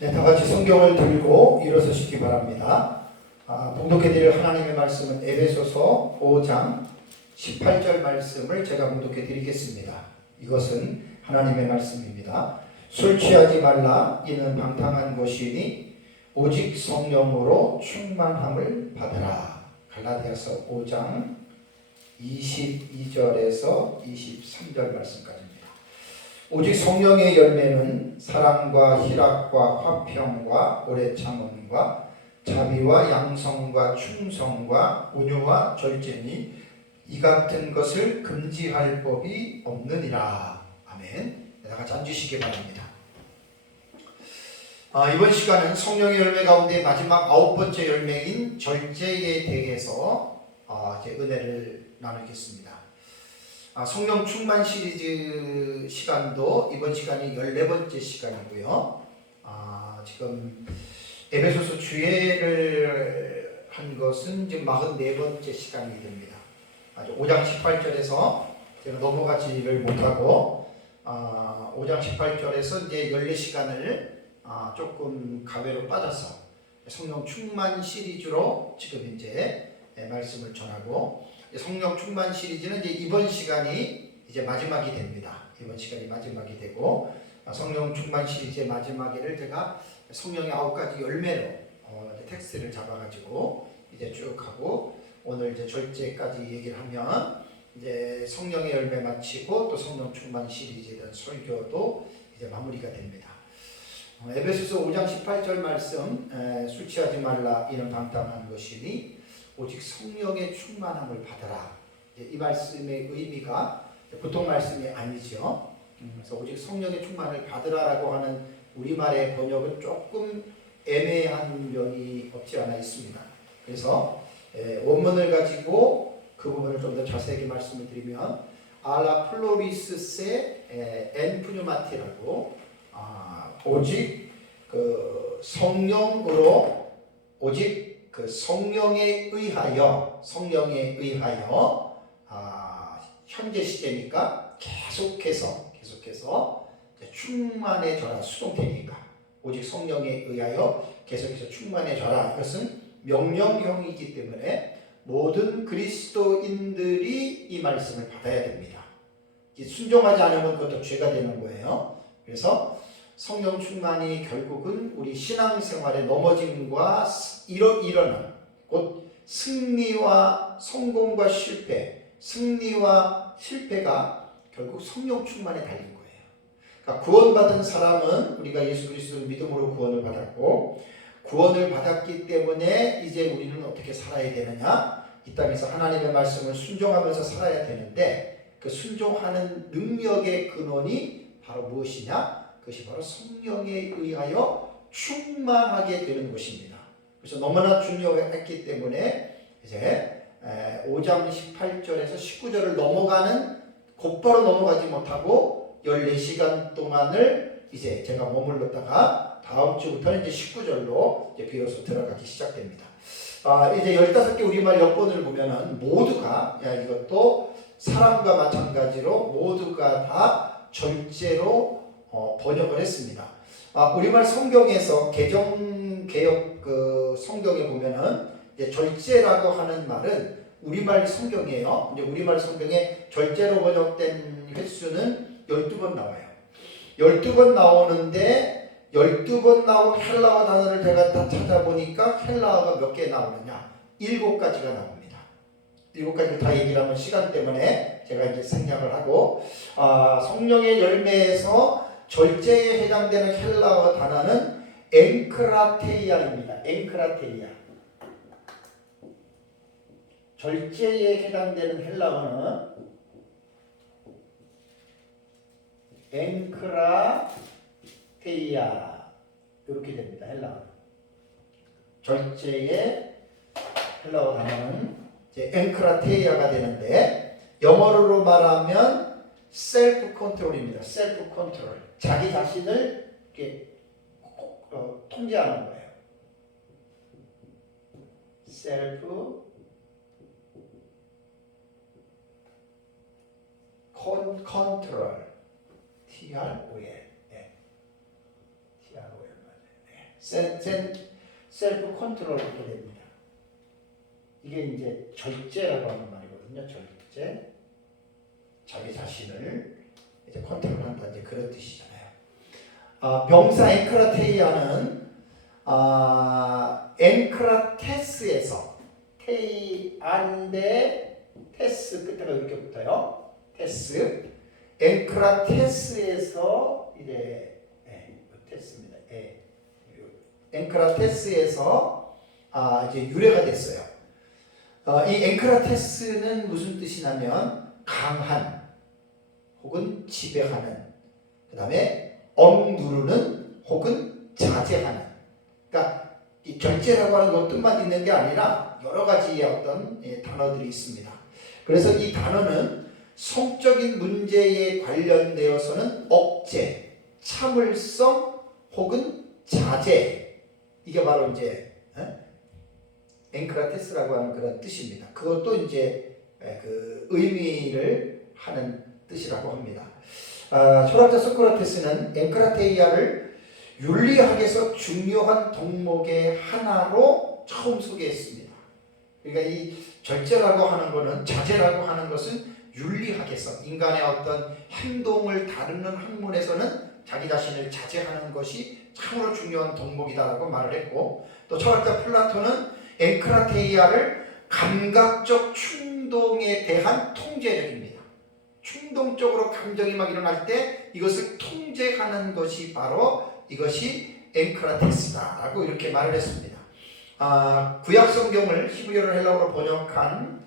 네, 다 같이 성경을 들고 일어서시기 바랍니다. 봉독해드릴 하나님의 말씀은 에베소서 5장 18절 말씀을 제가 봉독해드리겠습니다. 이것은 하나님의 말씀입니다. 술 취하지 말라. 이는 방탕한 것이니 오직 성령으로 충만함을 받으라. 갈라디아서 5장 22절에서 23절 말씀까지입니다. 오직 성령의 열매는 사랑과 희락과 화평과 오래 참음과 자비와 양성과 충성과 온유와 절제니 이 같은 것을 금지할 법이 없느니라. 아멘. 다 같이 앉으시기 바랍니다. 이번 시간은 성령의 열매 가운데 마지막 9번째 열매인 절제에 대해서 이제 은혜를 나누겠습니다. 성령 충만 시리즈 시간도 이번 시간이 14번째 시간이고요. 지금 에베소서 주예를 한 것은 지금 44번째 시간이 됩니다. 5장 18절에서 제가 넘어가지를 못하고 5장 18절에서 이제 14시간을 조금 가외로 빠져서 성령 충만 시리즈로 지금 이제 말씀을 전하고, 성령 충만 시리즈는 이제 이번 시간이 이제 마지막이 됩니다. 이번 시간이 마지막이 되고, 성령 충만 시리즈의 마지막에를 제가 성령의 9가지 열매로 텍스트를 잡아가지고 이제 쭉 하고, 오늘 이제 절제까지 얘기를 하면 이제 성령의 열매 마치고 또 성령 충만 시리즈에 대한 설교도 이제 마무리가 됩니다. 에베소서 5장 18절 말씀, 술 취하지 말라. 이는 방탕한 것이니 오직 성령의 충만함을 받아라. 이 말씀의 의미가 보통 말씀이 아니죠. 그래서 오직 성령의 충만을 받으라라고 하는 우리말의 번역은 조금 애매한 면이 없지 않아 있습니다. 그래서 원문을 가지고 그 부분을 좀 더 자세하게 말씀을 드리면, 알라 플로리스세 엔푸뉴마티라고, 오직 그 성령으로, 오직 그 성령에 의하여 현재 시제니까 계속해서 충만해져라. 수동태니까 오직 성령에 의하여 계속해서 충만해져라. 이것은 명령형이기 때문에 모든 그리스도인들이 이 말씀을 받아야 됩니다. 순종하지 않으면 그것도 죄가 되는 거예요. 그래서 성령 충만이 결국은 우리 신앙생활의 넘어짐과 일어남, 곧 승리와 성공과 실패, 승리와 실패가 결국 성령 충만에 달린 거예요. 그러니까 구원받은 사람은 우리가 예수 그리스도를 믿음으로 구원을 받았고, 구원을 받았기 때문에 이제 우리는 어떻게 살아야 되느냐? 이 땅에서 하나님의 말씀을 순종하면서 살아야 되는데, 그 순종하는 능력의 근원이 바로 무엇이냐? 그것이 바로 성령에 의하여 충만하게 되는 것입니다. 그래서 너무나 중요했기 때문에 이제 5장 18절에서 19절을 곧바로 넘어가지 못하고 14시간 동안을 이제 제가 머물렀다가 다음 주부터는 이제 19절로 이제 비로소 들어가기 시작됩니다. 이제 15개 우리말 역본을 보면은 모두가, 이것도 사람과 마찬가지로 모두가 다 절제로 번역을 했습니다. 우리말 성경에서 개정개혁 그 성경에 보면은 이제 절제라고 하는 말은 우리말 성경이에요. 이제 우리말 성경에 절제로 번역된 횟수는 12번 나와요. 12번 나오는데 12번 나온 헬라어 단어를 제가 다 찾아보니까 헬라어가 몇 개 나오느냐? 7가지가 나옵니다. 7가지를 다 얘기를 하면 시간 때문에 제가 이제 생략을 하고, 성령의 열매에서 절제에 해당되는 헬라어 단어는 엔크라테이아입니다. 엔크라테이아. 절제에 해당되는 헬라어는 엔크라테이아. 이렇게 됩니다. 헬라어. 절제의 헬라어 단어는 이제 엔크라테이아가 되는데, 영어로 말하면 셀프 컨트롤입니다. 셀프 컨트롤. 자기 자신을 이렇게 통제하는 거예요. 셀프 컨트롤. TROL. TROL 맞아요. 셀프 컨트롤 하게 됩니다. 이게 이제 절제라고 하는 말이거든요. 절제. 자기 자신을 이제 컨트롤한다, 이제 그런 뜻이잖아요. 명사 엔크라테이아는 엔크라테스에서 테이안데 테스 끝에가 이렇게 붙어요. 테스. 엔크라테스에서 이제 테스입니다. 엔크라테스에서 이제 유래가 됐어요. 이 엔크라테스는 무슨 뜻이냐면 강한 혹은 지배하는, 그 다음에 억누르는 혹은 자제하는. 그러니까 이 절제라고 하는 어떤 있는 게 아니라 여러 가지의 어떤 단어들이 있습니다. 그래서 이 단어는 성적인 문제에 관련되어서는 억제, 참을성 혹은 자제, 이게 바로 이제 엔크라테스라고 하는 그런 뜻입니다. 그것도 이제 그 의미를 하는 뜻이라고 합니다. 철학자 소크라테스는 엔크라테이아를 윤리학에서 중요한 덕목의 하나로 처음 소개했습니다. 그러니까 이 절제라고 하는 것은, 자제라고 하는 것은 윤리학에서, 인간의 어떤 행동을 다루는 학문에서는 자기 자신을 자제하는 것이 참으로 중요한 덕목이다라고 말을 했고, 또 철학자 플라톤은 엔크라테이아를 감각적 충동에 대한 통제력입니다. 충동적으로 감정이 막 일어날 때 이것을 통제하는 것이 바로 이것이 엔크라테스다라고 이렇게 말을 했습니다. 구약 성경을 히브리어로 헬라어로 번역한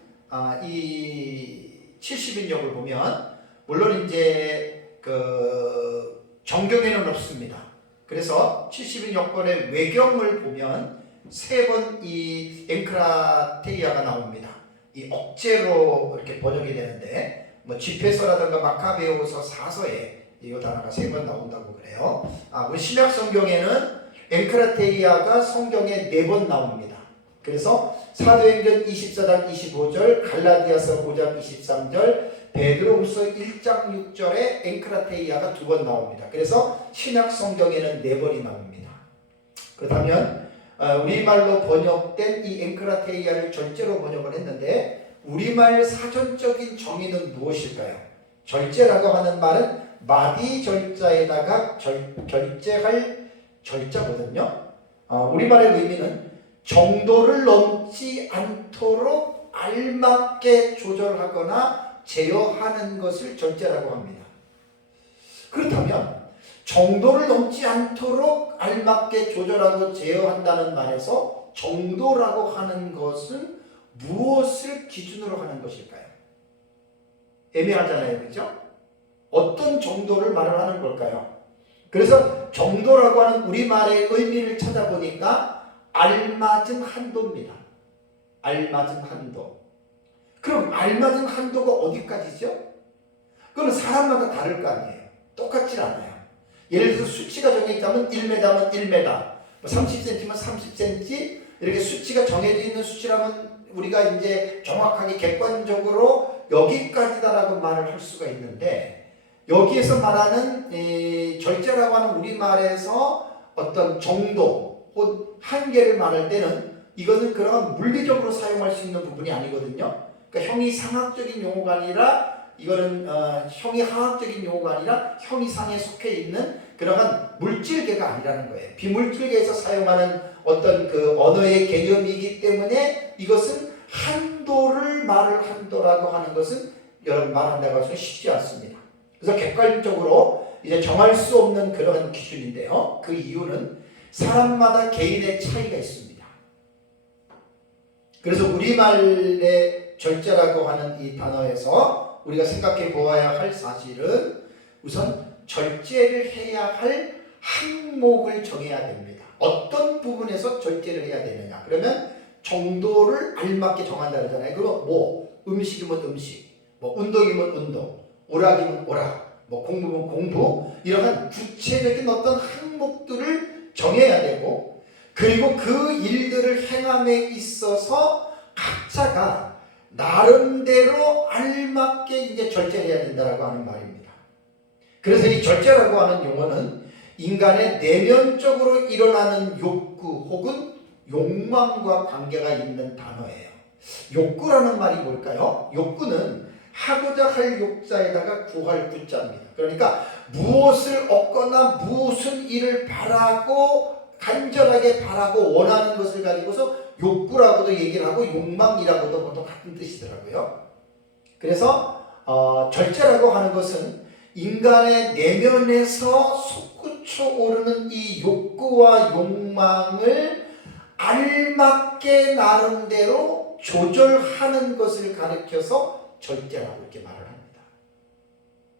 이 70인역을 보면, 물론 이제 그 정경에는 없습니다. 그래서 70인역번의 외경을 보면 3번 이 엔크라테이아가 나옵니다. 이 억제로 이렇게 번역이 되는데, 뭐 집회서라든가 마카베오서 4서에 이 단어가 3번 나온다고 그래요. 우리 신약 성경에는 엔크라테이아가 성경에 4번 나옵니다. 그래서 사도행전 24장 25절, 갈라디아서 5장 23절, 베드로후서 1장 6절에 엔크라테이아가 2번 나옵니다. 그래서 신약 성경에는 4번이 나옵니다. 그렇다면 우리말로 번역된 이 엔크라테이아를 절제로 번역을 했는데, 우리말 사전적인 정의는 무엇일까요? 절제라고 하는 말은 마디 절자에다가 결제할 절자거든요. 우리말의 의미는 정도를 넘지 않도록 알맞게 조절하거나 제어하는 것을 절제라고 합니다. 그렇다면 정도를 넘지 않도록 알맞게 조절하고 제어한다는 말에서 정도라고 하는 것은 무엇을 기준으로 하는 것일까요? 애매하잖아요, 그렇죠? 어떤 정도를 말을 하는 걸까요? 그래서 정도라고 하는 우리말의 의미를 찾아보니까 알맞은 한도입니다. 알맞은 한도. 그럼 알맞은 한도가 어디까지죠? 그건 사람마다 다를 거 아니에요. 똑같지 않아요. 예를 들어서 수치가 정해있다면 1m면 1m, 30cm면 30cm, 이렇게 수치가 정해져 있는 수치라면 우리가 이제 정확하게 객관적으로 여기까지다라고 말을 할 수가 있는데, 여기에서 말하는 절제라고 하는 우리말에서 어떤 정도 혹은 한계를 말할 때는 이거는 그런 물리적으로 사용할 수 있는 부분이 아니거든요. 그러니까 형이상학적인 용어가 아니라, 이거는 형이하학적인 용어가 아니라 형이상에 속해 있는 그러한 물질계가 아니라는 거예요. 비물질계에서 사용하는 어떤 그 언어의 개념이기 때문에 이것은 한도를 말을 한도라고 하는 것은 여러분 말한다고 해서 쉽지 않습니다. 그래서 객관적으로 이제 정할 수 없는 그런 기준인데요. 그 이유는 사람마다 개인의 차이가 있습니다. 그래서 우리말의 절제라고 하는 이 단어에서 우리가 생각해 보아야 할 사실은, 우선 절제를 해야 할 항목을 정해야 됩니다. 어떤 부분에서 절제를 해야 되느냐. 그러면 정도를 알맞게 정한다 그러잖아요. 그거 뭐 음식이면 음식, 뭐 운동이면 운동, 오락이면 오락, 뭐 공부면 공부, 이러한 구체적인 어떤 항목들을 정해야 되고, 그리고 그 일들을 행함에 있어서 각자가 나름대로 알맞게 이제 절제해야 된다라고 하는 말입니다. 그래서 이 절제라고 하는 용어는 인간의 내면적으로 일어나는 욕구 혹은 욕망과 관계가 있는 단어예요. 욕구라는 말이 뭘까요? 욕구는 하고자 할 욕자에다가 구할 구자입니다. 그러니까 무엇을 얻거나 무슨 일을 바라고 간절하게 바라고 원하는 것을 가지고서 욕구라고도 얘기를 하고 욕망이라고도 보통 같은 뜻이더라고요. 그래서 절제라고 하는 것은 인간의 내면에서 솟구쳐 오르는 이 욕구와 욕망을 알맞게 나름대로 조절하는 것을 가리켜서 절제라고 이렇게 말을 합니다.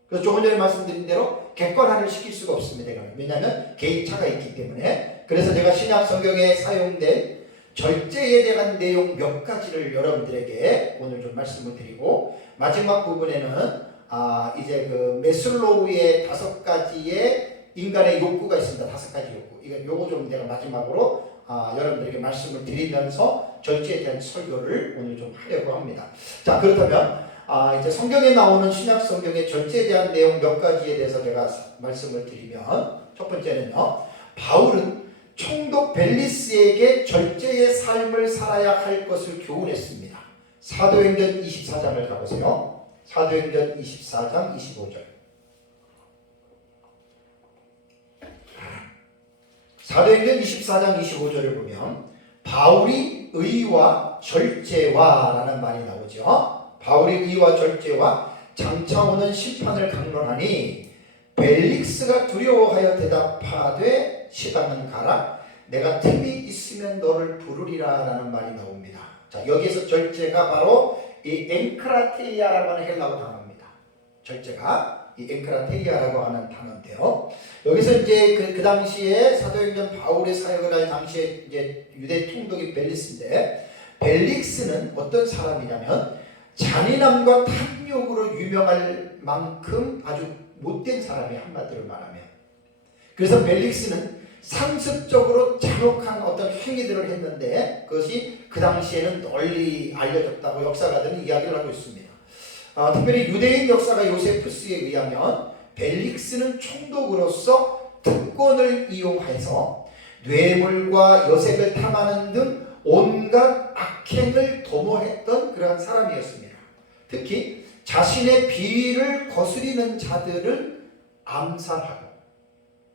그래서 조금 전에 말씀드린 대로 객관화를 시킬 수가 없습니다. 왜냐하면 개인차가 있기 때문에. 그래서 제가 신약 성경에 사용된 절제에 대한 내용 몇 가지를 여러분들에게 오늘 좀 말씀을 드리고, 마지막 부분에는 이제 그 메슬로우의 5가지의 인간의 욕구가 있습니다. 5가지 욕구. 요거 좀 내가 마지막으로 여러분들에게 말씀을 드리면서 절제에 대한 설교를 오늘 좀 하려고 합니다. 자, 그렇다면 이제 성경에 나오는 신약 성경의 절제에 대한 내용 몇 가지에 대해서 제가 말씀을 드리면, 첫 번째는요, 바울은 총독 벨리스에게 절제의 삶을 살아야 할 것을 교훈했습니다. 사도행전 24장을 가보세요. 사도행전 24장 25절. 사도행전 24장 25절을 보면 바울이 의와 절제와 라는 말이 나오죠. 바울이 의와 절제와 장차 오는 심판을 강론하니 벨릭스가 두려워하여 대답하되 시당은 가라, 내가 틈이 있으면 너를 부르리라 라는 말이 나옵니다. 자, 여기서 절제가 바로 이 엥크라테이아라고 하는 헬라어 단어입니다. 절제가 이 엥크라테이아라고 하는 단어인데요. 여기서 이제 그 당시에 사도행전 바울의 사역을 할 당시에 이제 유대 총독이 벨릭스인데, 벨릭스는 어떤 사람이냐면 잔인함과 탐욕으로 유명할 만큼 아주 못된 사람이, 한마디로 말하면. 그래서 벨릭스는 상습적으로 잔혹한 어떤 행위들을 했는데 그것이 그 당시에는 널리 알려졌다고 역사가들은 이야기를 하고 있습니다. 특별히 유대인 역사가 요세푸스에 의하면 벨릭스는 총독으로서 특권을 이용해서 뇌물과 여색을 탐하는 등 온갖 악행을 도모했던 그러한 사람이었습니다. 특히 자신의 비위를 거스리는 자들을 암살하고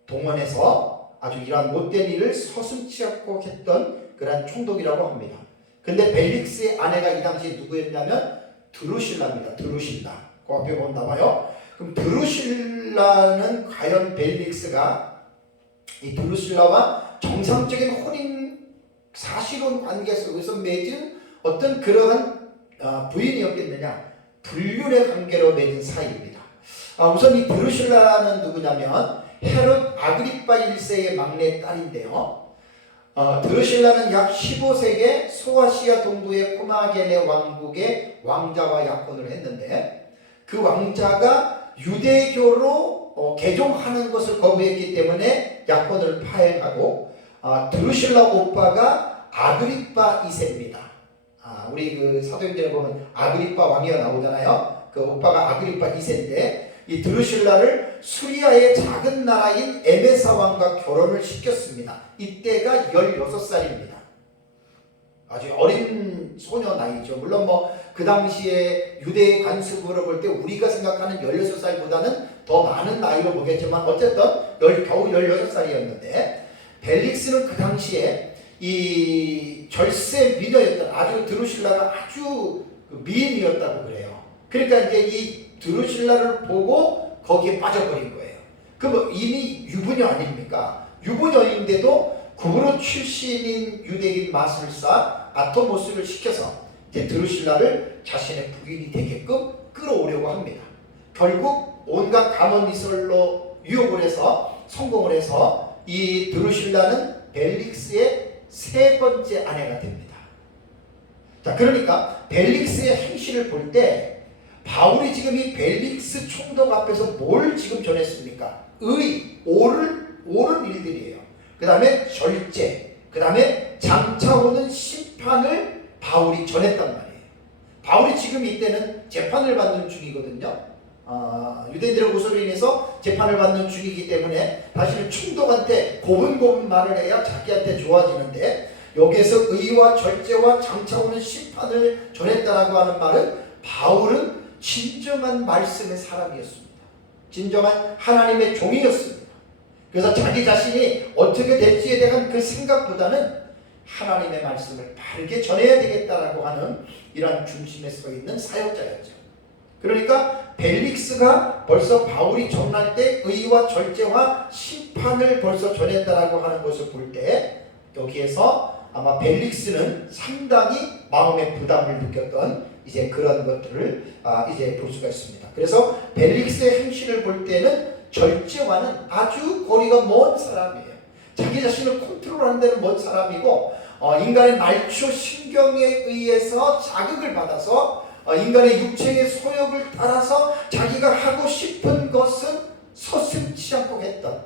동원해서 아주 이러한 못된 일을 서슴지 않고 했던 그러한 총독이라고 합니다. 근데 벨릭스의 아내가 이 당시에 누구였냐면 드루실라입니다. 드루실라. 그 앞에 보면 나와요. 그럼 드루실라는 과연 벨릭스가 이 드루실라와 정상적인 혼인 사실혼 관계 속에서 맺은 어떤 그러한 부인이었겠느냐? 불륜의 관계로 맺은 사이입니다. 우선 이 드루실라는 누구냐면 헤롯 아그리파 1세의 막내 딸인데요. 드루실라는 약 15세기에 소아시아 동부의 코마게네 왕국의 왕자와 약혼을 했는데, 그 왕자가 유대교로 개종하는 것을 거부했기 때문에 약혼을 파행하고, 드루실라 오빠가 아그리파 2세입니다. 우리 그 사도행전에 보면 아그리파 왕이가 나오잖아요. 그 오빠가 아그리파 2세인데 이 드루실라를 수리아의 작은 나라인 에메사 왕과 결혼을 시켰습니다. 이때가 16살입니다. 아주 어린 소녀 나이죠. 물론 뭐 그 당시에 유대의 관습으로 볼 때 우리가 생각하는 16살보다는 더 많은 나이로 보겠지만 어쨌든 겨우 16살이었는데, 벨릭스는 그 당시에 이 절세 미녀였던, 아주 드루실라가 아주 미인이었다고 그래요. 그러니까 이제 이 드루실라를 보고 거기에 빠져버린 거예요. 그럼 이미 유부녀 아닙니까? 유부녀인데도 구브로 출신인 유대인 마술사 아토모스를 시켜서 이제 드루실라를 자신의 부인이 되게끔 끌어오려고 합니다. 결국 온갖 가문미설로 유혹을 해서 성공을 해서 이 드루실라는 벨릭스의 3번째 아내가 됩니다. 자, 그러니까 벨릭스의 행실을 볼 때 바울이 지금 이 벨릭스 총독 앞에서 뭘 지금 전했습니까? 옳은 일들이에요. 그 다음에 절제, 그 다음에 장차 오는 심판을 바울이 전했단 말이에요. 바울이 지금 이때는 재판을 받는 중이거든요. 유대인들의 인해서 재판을 받는 중이기 때문에 사실은 충독한테 고분고분 말을 해야 자기한테 좋아지는데, 여기에서 의와 절제와 장차 오는 심판을 전했다라고 하는 말은 바울은 진정한 말씀의 사람이었습니다. 진정한 하나님의 종이었습니다. 그래서 자기 자신이 어떻게 될지에 대한 그 생각보다는 하나님의 말씀을 바르게 전해야 되겠다라고 하는 이러한 중심에 서 있는 사역자였죠. 그러니까 벨릭스가 벌써 바울이 전할 때 의와 절제와 심판을 벌써 전했다라고 하는 것을 볼 때, 여기에서 아마 벨릭스는 상당히 마음의 부담을 느꼈던 이제 그런 것들을 이제 볼 수가 있습니다. 그래서 벨릭스의 행실을 볼 때는 절제와는 아주 거리가 먼 사람이에요. 자기 자신을 컨트롤하는 데는 먼 사람이고, 인간의 말초 신경에 의해서 자극을 받아서 인간의 육체의 소욕을 따라서 자기가 하고 싶은 것은 서슴지 않고 했던,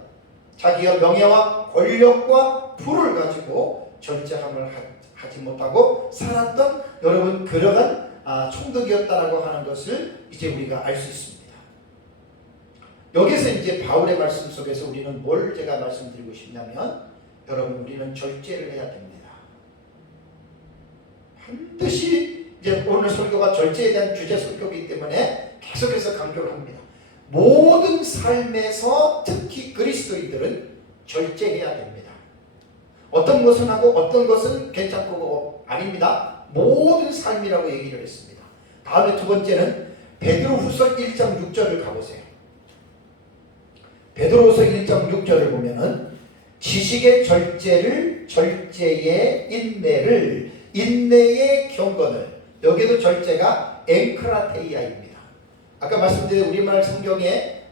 자기의 명예와 권력과 부를 가지고 절제함을 하지 못하고 살았던 여러분 그러한 총독이었다라고 하는 것을 이제 우리가 알 수 있습니다. 여기서 이제 바울의 말씀 속에서 우리는 뭘 제가 말씀드리고 싶냐면, 여러분 우리는 절제를 해야 됩니다. 반드시 이제 오늘 설교가 절제에 대한 주제 설교이기 때문에 계속해서 강조를 합니다. 모든 삶에서 특히 그리스도인들은 절제해야 됩니다. 어떤 것은 하고 어떤 것은 괜찮고 아닙니다. 모든 삶이라고 얘기를 했습니다. 다음에 두 번째는 베드로후서 1장 6절을 가보세요. 베드로후서 1장 6절을 보면은 지식의 절제를, 절제의 인내를, 인내의 경건을, 여기도 절제가 앵크라테이아입니다. 아까 말씀드린 우리말 성경에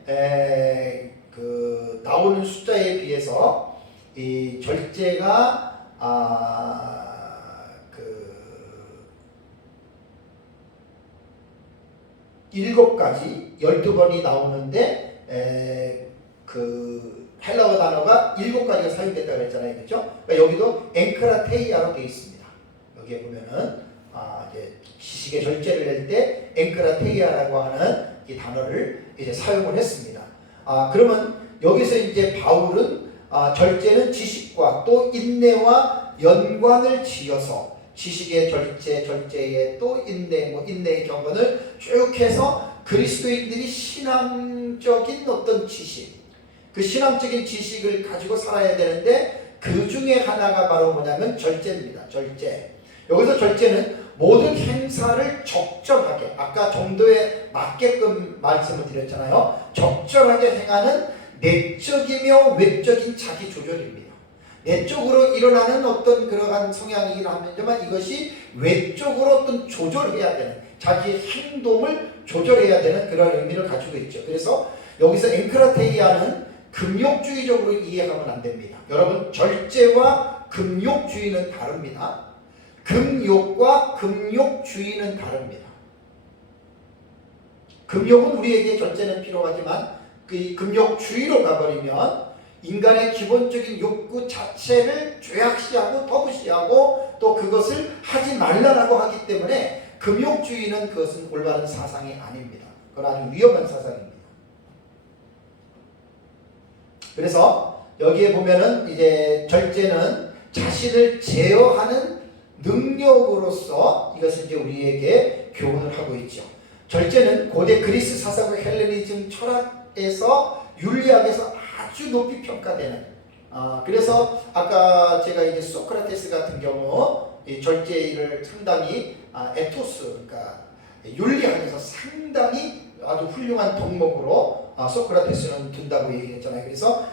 나오는 숫자에 비해서 이 절제가 7가지 12번이 나오는데 헬라어 단어가 7가지가 사용됐다고 했잖아요. 그렇죠? 그러니까 여기도 앵크라테이아로 되어 있습니다. 여기에 보면은 이제 지식의 절제를 낼 때 앵크라테이아라고 하는 이 단어를 이제 사용을 했습니다. 그러면 여기서 이제 바울은 절제는 지식과 또 인내와 연관을 지어서 지식의 절제, 절제의 또 인내, 인내의 경건을 쭉 해서 그리스도인들이 신앙적인 어떤 지식, 그 신앙적인 지식을 가지고 살아야 되는데 그 중에 하나가 바로 뭐냐면 절제입니다. 절제. 여기서 절제는 모든 행사를 적절하게, 아까 정도에 맞게끔 말씀을 드렸잖아요. 적절하게 행하는 내적이며 외적인 자기 조절입니다. 내적으로 일어나는 어떤 그러한 성향이긴 합니다만 이것이 외적으로 어떤 조절해야 되는, 자기의 행동을 조절해야 되는 그런 의미를 가지고 있죠. 그래서 여기서 앵크라테이아는 금욕주의적으로 이해하면 안 됩니다. 여러분, 절제와 금욕주의는 다릅니다. 금욕과 금욕주의는 다릅니다. 금욕은 우리에게 절제는 필요하지만 그 금욕주의로 가버리면 인간의 기본적인 욕구 자체를 죄악시하고 터부시하고 또 그것을 하지 말라라고 하기 때문에 금욕주의는 그것은 올바른 사상이 아닙니다. 그건 아주 위험한 사상입니다. 그래서 여기에 보면은 이제 절제는 자신을 제어하는 능력으로서 이것을 이제 우리에게 교훈을 하고 있죠. 절제는 고대 그리스 사사고 헬레니즘 철학에서 윤리학에서 아주 높이 평가되는, 그래서 아까 제가 이제 소크라테스 같은 경우 이 절제를 상당히 에토스, 그러니까 윤리학에서 상당히 아주 훌륭한 덕목으로 소크라테스는 둔다고 얘기했잖아요. 그래서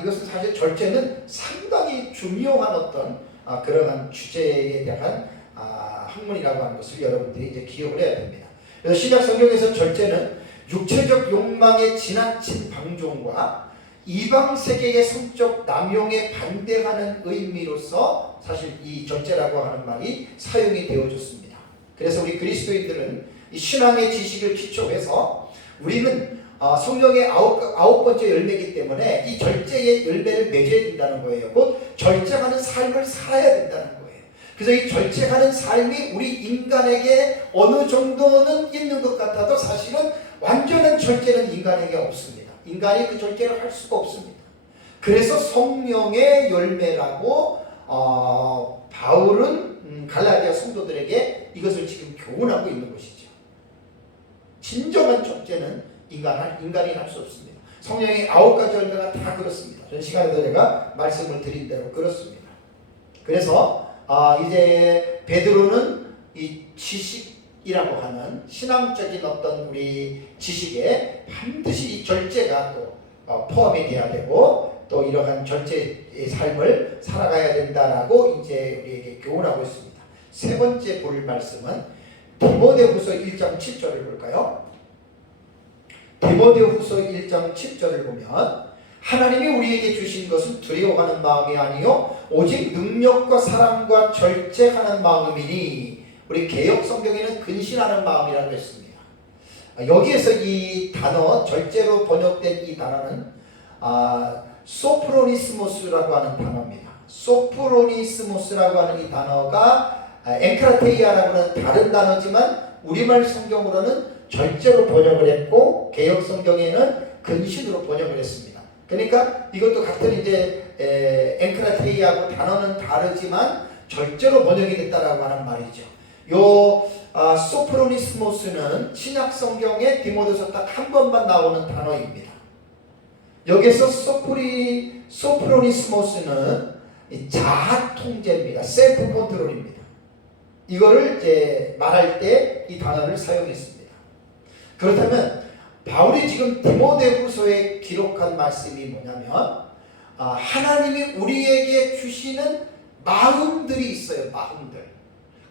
이것은 사실 절제는 상당히 중요한 어떤 그러한 주제에 대한 학문이라고 하는 것을 여러분들이 이제 기억을 해야 됩니다. 그래서 신약 성경에서 절제는 육체적 욕망에 지나친 방종과 이방 세계의 성적 남용에 반대하는 의미로서 사실 이 절제라고 하는 말이 사용이 되어졌습니다. 그래서 우리 그리스도인들은 이 신앙의 지식을 기초해서 우리는 성령의 아홉 번째 열매이기 때문에 이 절제의 열매를 맺어야 된다는 거예요. 곧 절제하는 삶을 살아야 된다는 거예요. 그래서 이 절제하는 삶이 우리 인간에게 어느 정도는 있는 것 같아도 사실은 완전한 절제는 인간에게 없습니다. 인간이 그 절제를 할 수가 없습니다. 그래서 성령의 열매라고 바울은 갈라디아 성도들에게 이것을 지금 교훈하고 있는 것이죠. 진정한 절제는 인간이 할 수 없습니다. 성령의 9가지 열매가 다 그렇습니다. 전 시간에도 제가 말씀을 드린 대로 그렇습니다. 그래서 이제 베드로는 이 지식이라고 하는 신앙적인 어떤 우리 지식에 반드시 이 절제가 또 포함이 돼야 되고 또 이러한 절제의 삶을 살아가야 된다라고 이제 우리에게 교훈하고 있습니다. 세 번째 볼 말씀은 디모데후서 1장 7절을 볼까요? 디모데후서 1장 7절을 보면 하나님이 우리에게 주신 것은 두려워하는 마음이 아니요 오직 능력과 사랑과 절제하는 마음이니, 우리 개역 성경에는 근신하는 마음이라고 했습니다. 여기에서 이 단어, 절제로 번역된 이 단어는 소프로니스모스라고 하는 단어입니다. 소프로니스모스라고 하는 이 단어가 엔크라테이아라고 하는 다른 단어지만 우리말 성경으로는 절제로 번역을 했고 개역 성경에는 근신으로 번역을 했습니다. 그러니까 이것도 같은 이제 엔크라테이아하고 단어는 다르지만 절제로 번역이 됐다라고 하는 말이죠. 요 소프로니스모스는 신약 성경에 디모데서 딱 한 번만 나오는 단어입니다. 여기서 소프로니스모스는 자아 통제입니다. 셀프 컨트롤입니다. 이거를 이제 말할 때 이 단어를 사용했습니다. 그렇다면 바울이 지금 디모데후서에 기록한 말씀이 뭐냐면 하나님이 우리에게 주시는 마음들이 있어요. 마음들.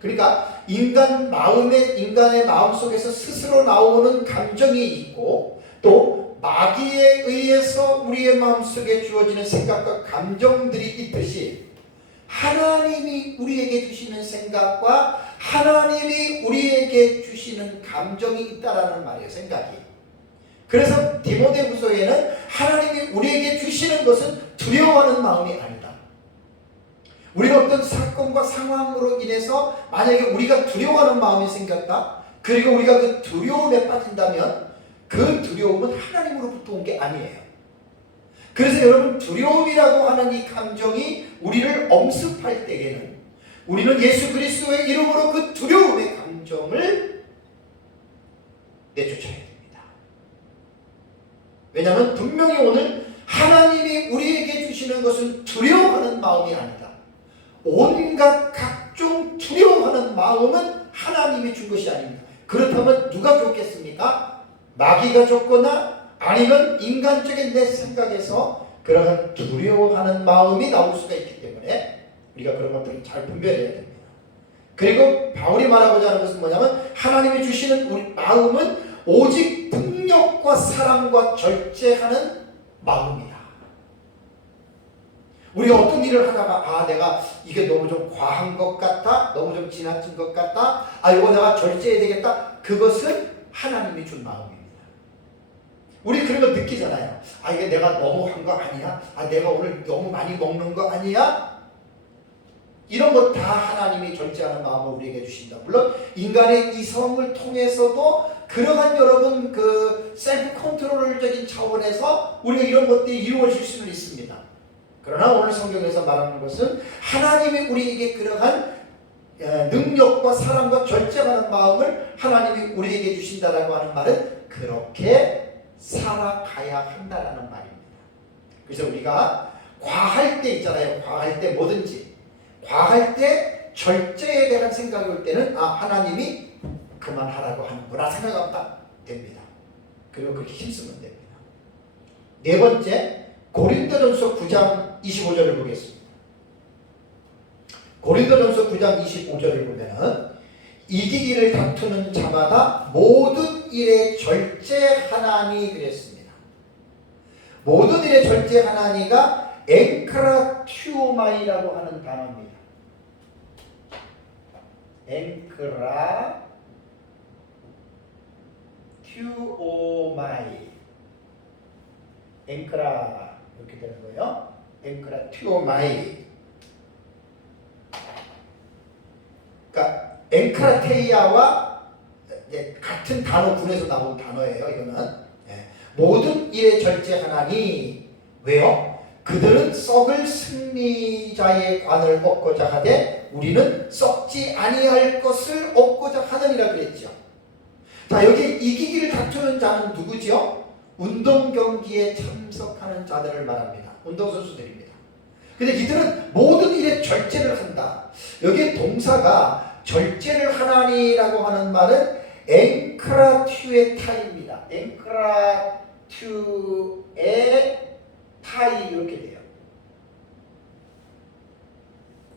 그러니까 인간의 마음 속에서 스스로 나오는 감정이 있고 또 마귀에 의해서 우리의 마음속에 주어지는 생각과 감정들이 있듯이 하나님이 우리에게 주시는 생각과 하나님이 우리에게 주시는 감정이 있다라는 말이에요. 생각이. 그래서 디모데후서에는 하나님이 우리에게 주시는 것은 두려워하는 마음이 아니다. 우리가 어떤 사건과 상황으로 인해서 만약에 우리가 두려워하는 마음이 생겼다. 그리고 우리가 그 두려움에 빠진다면 그 두려움은 하나님으로부터 온 게 아니에요. 그래서 여러분, 두려움이라고 하는 이 감정이 우리를 엄습할 때에는 우리는 예수 그리스도의 이름으로 그 두려움의 감정을 내쫓아야 됩니다. 왜냐하면 분명히 오늘 하나님이 우리에게 주시는 것은 두려워하는 마음이 아니다. 온갖 각종 두려워하는 마음은 하나님이 준 것이 아닙니다. 그렇다면 누가 줬겠습니까? 마귀가 줬거나 아니면 인간적인 내 생각에서 그러한 두려워하는 마음이 나올 수가 있기 때문에 우리가 그런 것들을 잘 분별해야 됩니다. 그리고 바울이 말하고자 하는 것은 뭐냐면 하나님이 주시는 우리 마음은 오직 능력과 사랑과 절제하는 마음이다. 우리가 어떤 일을 하다가 내가 이게 너무 좀 과한 것 같다, 너무 좀 지나친 것 같다, 이거 내가 절제해야 되겠다, 그것은 하나님이 준 마음입니다. 우리 그런 거 느끼잖아요. 이게 내가 너무 한 거 아니야? 내가 오늘 너무 많이 먹는 거 아니야? 이런 것 다 하나님이 절제하는 마음을 우리에게 주신다. 물론 인간의 이성을 통해서도 그러한 여러분 그 셀프 컨트롤적인 차원에서 우리가 이런 것들이 이루어질 수는 있습니다. 그러나 오늘 성경에서 말하는 것은 하나님이 우리에게 그러한 능력과 사랑과 절제하는 마음을 하나님이 우리에게 주신다라고 하는 말은 그렇게 살아가야 한다라는 말입니다. 그래서 우리가 과할 때 있잖아요. 과할 때 뭐든지 과할 때 절제에 대한 생각이 올 때는 하나님이 그만하라고 하는구나 생각하면 됩니다. 그리고 그렇게 힘쓰면 됩니다. 네 번째, 고린도전서 9장 25절을 보겠습니다. 고린도전서 9장 25절을 보면 이기기를 다투는 자마다 모든 일에 절제하나니 그랬습니다. 모든 일에 절제하나니가 엔크라튜오마이라고 하는 단어입니다. 엔크라튜오마이, 엔크라 이렇게 되는 거예요. 엔크라튜오마이. 그러니까 엔크라테이아와 같은 단어군에서 나온 단어예요. 이거는 모든 일에 절제하나니 왜요? 그들은 썩을 승리자의 관을 얻고자 하되 우리는 썩지 아니할 것을 얻고자 하느니라 그랬죠. 자, 여기 이기기를 다투는 자는 누구죠? 운동 경기에 참석하는 자들을 말합니다. 운동선수들입니다. 근데 이들은 모든 일에 절제를 한다. 여기 동사가 절제를 하나니라고 하는 말은 앵크라튜에타입니다. 앵크라튜에타이 이렇게 돼요.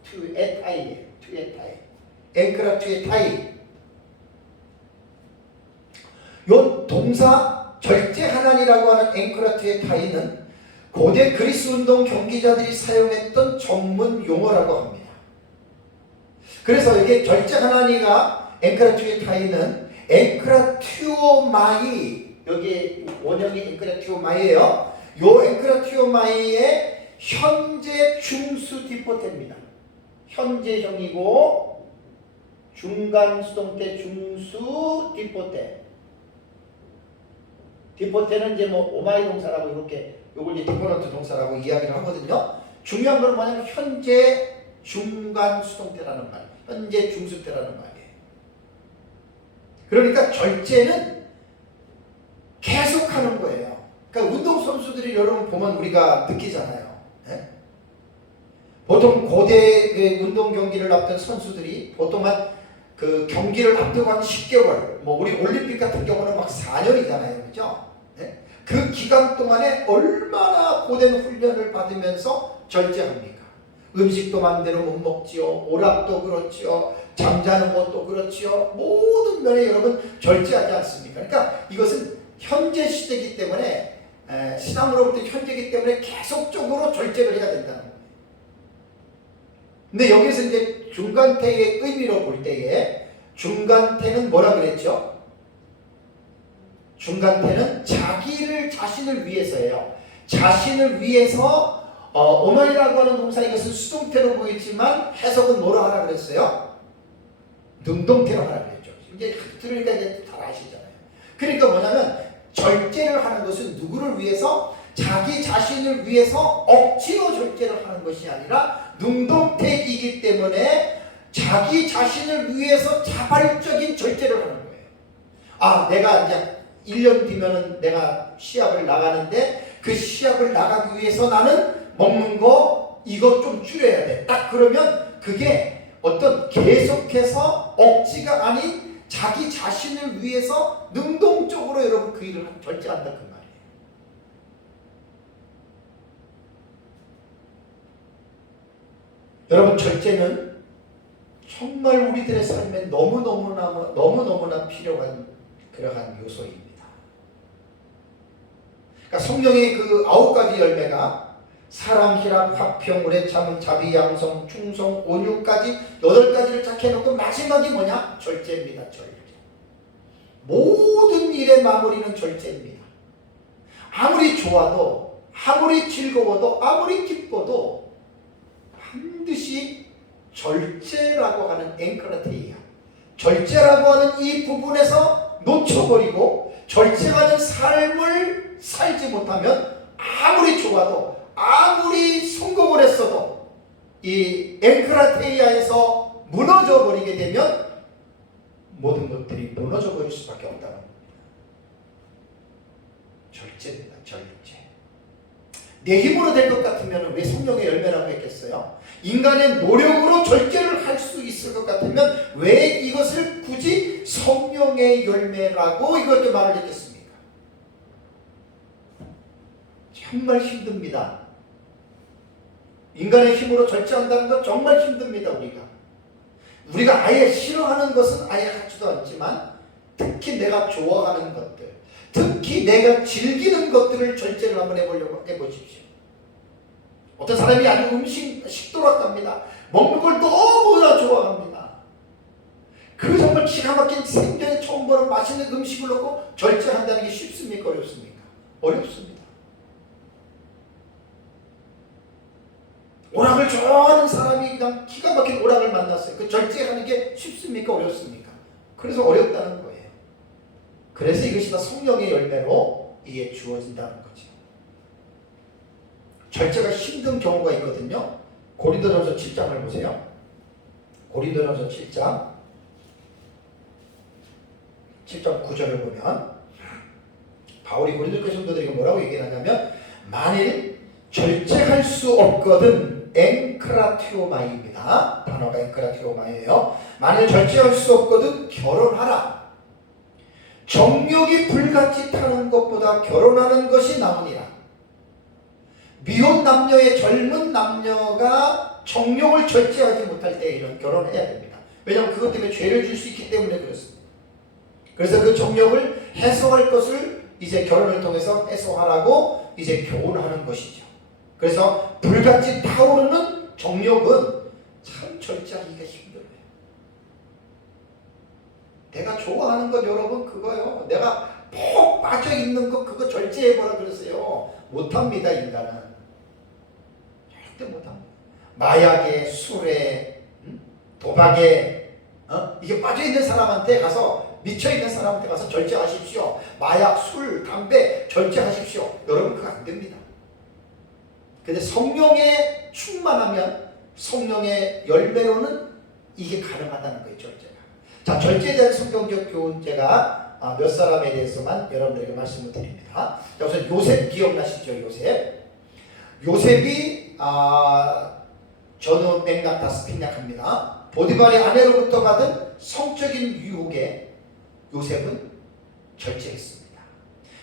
투에타이예요. 투에타이. 앵크라튜에타이. 요 동사 절제하나니라고 하는 앵크라튜에타이는 고대 그리스 운동 경기자들이 사용했던 전문 용어라고 합니다. 그래서 이게 절제하나니가 앵크라튜에타이는 앵크라튜오마이, 여기 원형이 앵크라튜오마이예요. 요 앵크라튜오마이의 현재 중수 디포테입니다. 현재형이고 중간 수동태 중수 디포테. 디포테는 이제 뭐 오마이 동사라고 이렇게 요걸 이제 디포런트 동사라고 이야기를 하거든요. 중요한 건 뭐냐면 현재 중간 수동태라는 말, 현재 중수태라는 말이에요. 그러니까 절제는 계속하는 거예요. 그러니까 운동 선수들이 여러분 보면 우리가 느끼잖아요. 네? 보통 고대 운동 경기를 앞둔 선수들이 보통 그 경기를 앞두고 한 10개월, 뭐 우리 올림픽 같은 경우는 막 4년이잖아요, 그죠? 네? 그 기간 동안에 얼마나 고된 훈련을 받으면서 절제합니까? 음식도 마음대로 못 먹지요. 오락도 그렇지요. 잠자는 것도 그렇지요. 모든 면에 여러분 절제하지 않습니까? 그러니까 이것은 현재 시대이기 때문에 신앙으로부터 현재이기 때문에 계속적으로 절제를 해야 된다는 거예요. 근데 여기서 이제 중간태의 의미로 볼 때에 중간태는 뭐라 그랬죠? 중간태는 자신을 위해서예요. 자신을 위해서 오만이라고 하는 동사 이것은 수동태로 보이지만 해석은 뭐로 하라 그랬어요? 능동태로 하라 그랬죠. 이제 들으니까 이제 잘 아시잖아요. 그러니까 뭐냐면 절제를 하는 것은 누구를 위해서? 자기 자신을 위해서 억지로 절제를 하는 것이 아니라 능동태이기 때문에 자기 자신을 위해서 자발적인 절제를 하는 거예요. 아, 내가 이제 1년 뒤면은 내가 시합을 나가는데 그 시합을 나가기 위해서 나는 먹는 거 이거 좀 줄여야 돼. 딱 그러면 그게 어떤 계속해서 억지가 아닌 자기 자신을 위해서 능동적으로 여러분 그 일을 절제한다 그 말이에요. 여러분 절제는 정말 우리들의 삶에 너무너무나 필요한 그러한 요소입니다. 그러니까 성령의 그 9가지 열매가 사랑, 희락, 화평, 오래 참음, 자비, 양성, 충성, 온유까지 8가지를 쫙 해놓고 마지막이 뭐냐? 절제입니다. 절제. 모든 일의 마무리는 절제입니다. 아무리 좋아도, 아무리 즐거워도, 아무리 기뻐도 반드시 절제라고 하는 앵크라테이야. 절제라고 하는 이 부분에서 놓쳐버리고 절제하는 삶을 살지 못하면 아무리 좋아도 아무리 성공을 했어도 이 앵크라테이아에서 무너져 버리게 되면 모든 것들이 무너져 버릴 수밖에 없다는 겁니다. 절제입니다. 절제. 내 힘으로 될 것 같으면 왜 성령의 열매라고 했겠어요? 인간의 노력으로 절제를 할 수 있을 것 같으면 왜 이것을 굳이 성령의 열매라고 이것도 말을 했겠습니까? 정말 힘듭니다. 인간의 힘으로 절제한다는 건 정말 힘듭니다. 우리가 아예 싫어하는 것은 아예 하지도 않지만 특히 내가 좋아하는 것들, 특히 내가 즐기는 것들을 절제를 한번 해보십시오. 어떤 사람이 아주 식도락합니다. 먹는 걸 너무나 좋아합니다. 그 정말 기가 막힌 생전에 처음 보는 맛있는 음식을 넣고 절제한다는 게 쉽습니까? 어렵습니까? 어렵습니다. 오락을 좋아하는 사람이 그냥 기가 막힌 오락을 만났어요. 그 절제하는 게 쉽습니까? 어렵습니까? 그래서 어렵다는 거예요. 그래서 이것이 다 성령의 열매로 이게 주어진다는 거죠. 절제가 힘든 경우가 있거든요. 고린도전서 7장을 보세요. 고린도전서 7장 9절을 보면 바울이 고린도 성도들에게 뭐라고 얘기하냐면 만일 절제할 수 없거든 엥크라티오마이입니다. 단어가 엥크라티오마이에요. 만일 절제할 수 없거든 결혼하라. 정욕이 불같이 타는 것보다 결혼하는 것이 나으니라. 미혼 남녀의 젊은 남녀가 정욕을 절제하지 못할 때 이런 결혼을 해야 됩니다. 왜냐하면 그것 때문에 죄를 줄 수 있기 때문에 그렇습니다. 그래서 그 정욕을 해소할 것을 이제 결혼을 통해서 해소하라고 이제 교훈하는 것이죠. 그래서 불같이 타오르는 정욕은 참 절제하기가 힘들어요. 내가 좋아하는 것 여러분 그거요. 내가 푹 빠져있는 것 그거 절제해보라 그러세요. 못합니다. 인간은 절대 못합니다. 마약에 술에 도박에 이게 빠져있는 사람한테 가서 미쳐있는 사람한테 가서 절제하십시오. 마약, 술, 담배 절제하십시오. 여러분 그거 안 됩니다. 근데 성령에 충만하면 성령의 열매로는 이게 가능하다는 거예요. 절제가. 자, 절제에 대한 성경적 교훈 제가 몇 사람에 대해서만 여러분들에게 말씀을 드립니다. 자, 우선 요셉 기억나시죠? 요셉이 전후 맥락 다 스피약합니다. 보디발의 아내로부터 받은 성적인 유혹에 요셉은 절제했습니다.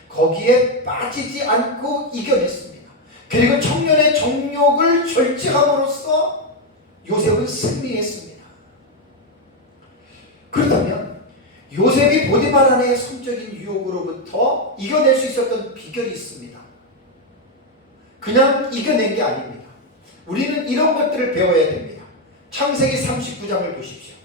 거기에 빠지지 않고 이겨냈습니다. 그리고 청년의 정욕을 절제함으로써 요셉은 승리했습니다. 그렇다면 요셉이 보디발 아내의 성적인 유혹으로부터 이겨낼 수 있었던 비결이 있습니다. 그냥 이겨낸 게 아닙니다. 우리는 이런 것들을 배워야 됩니다. 창세기 39장을 보십시오.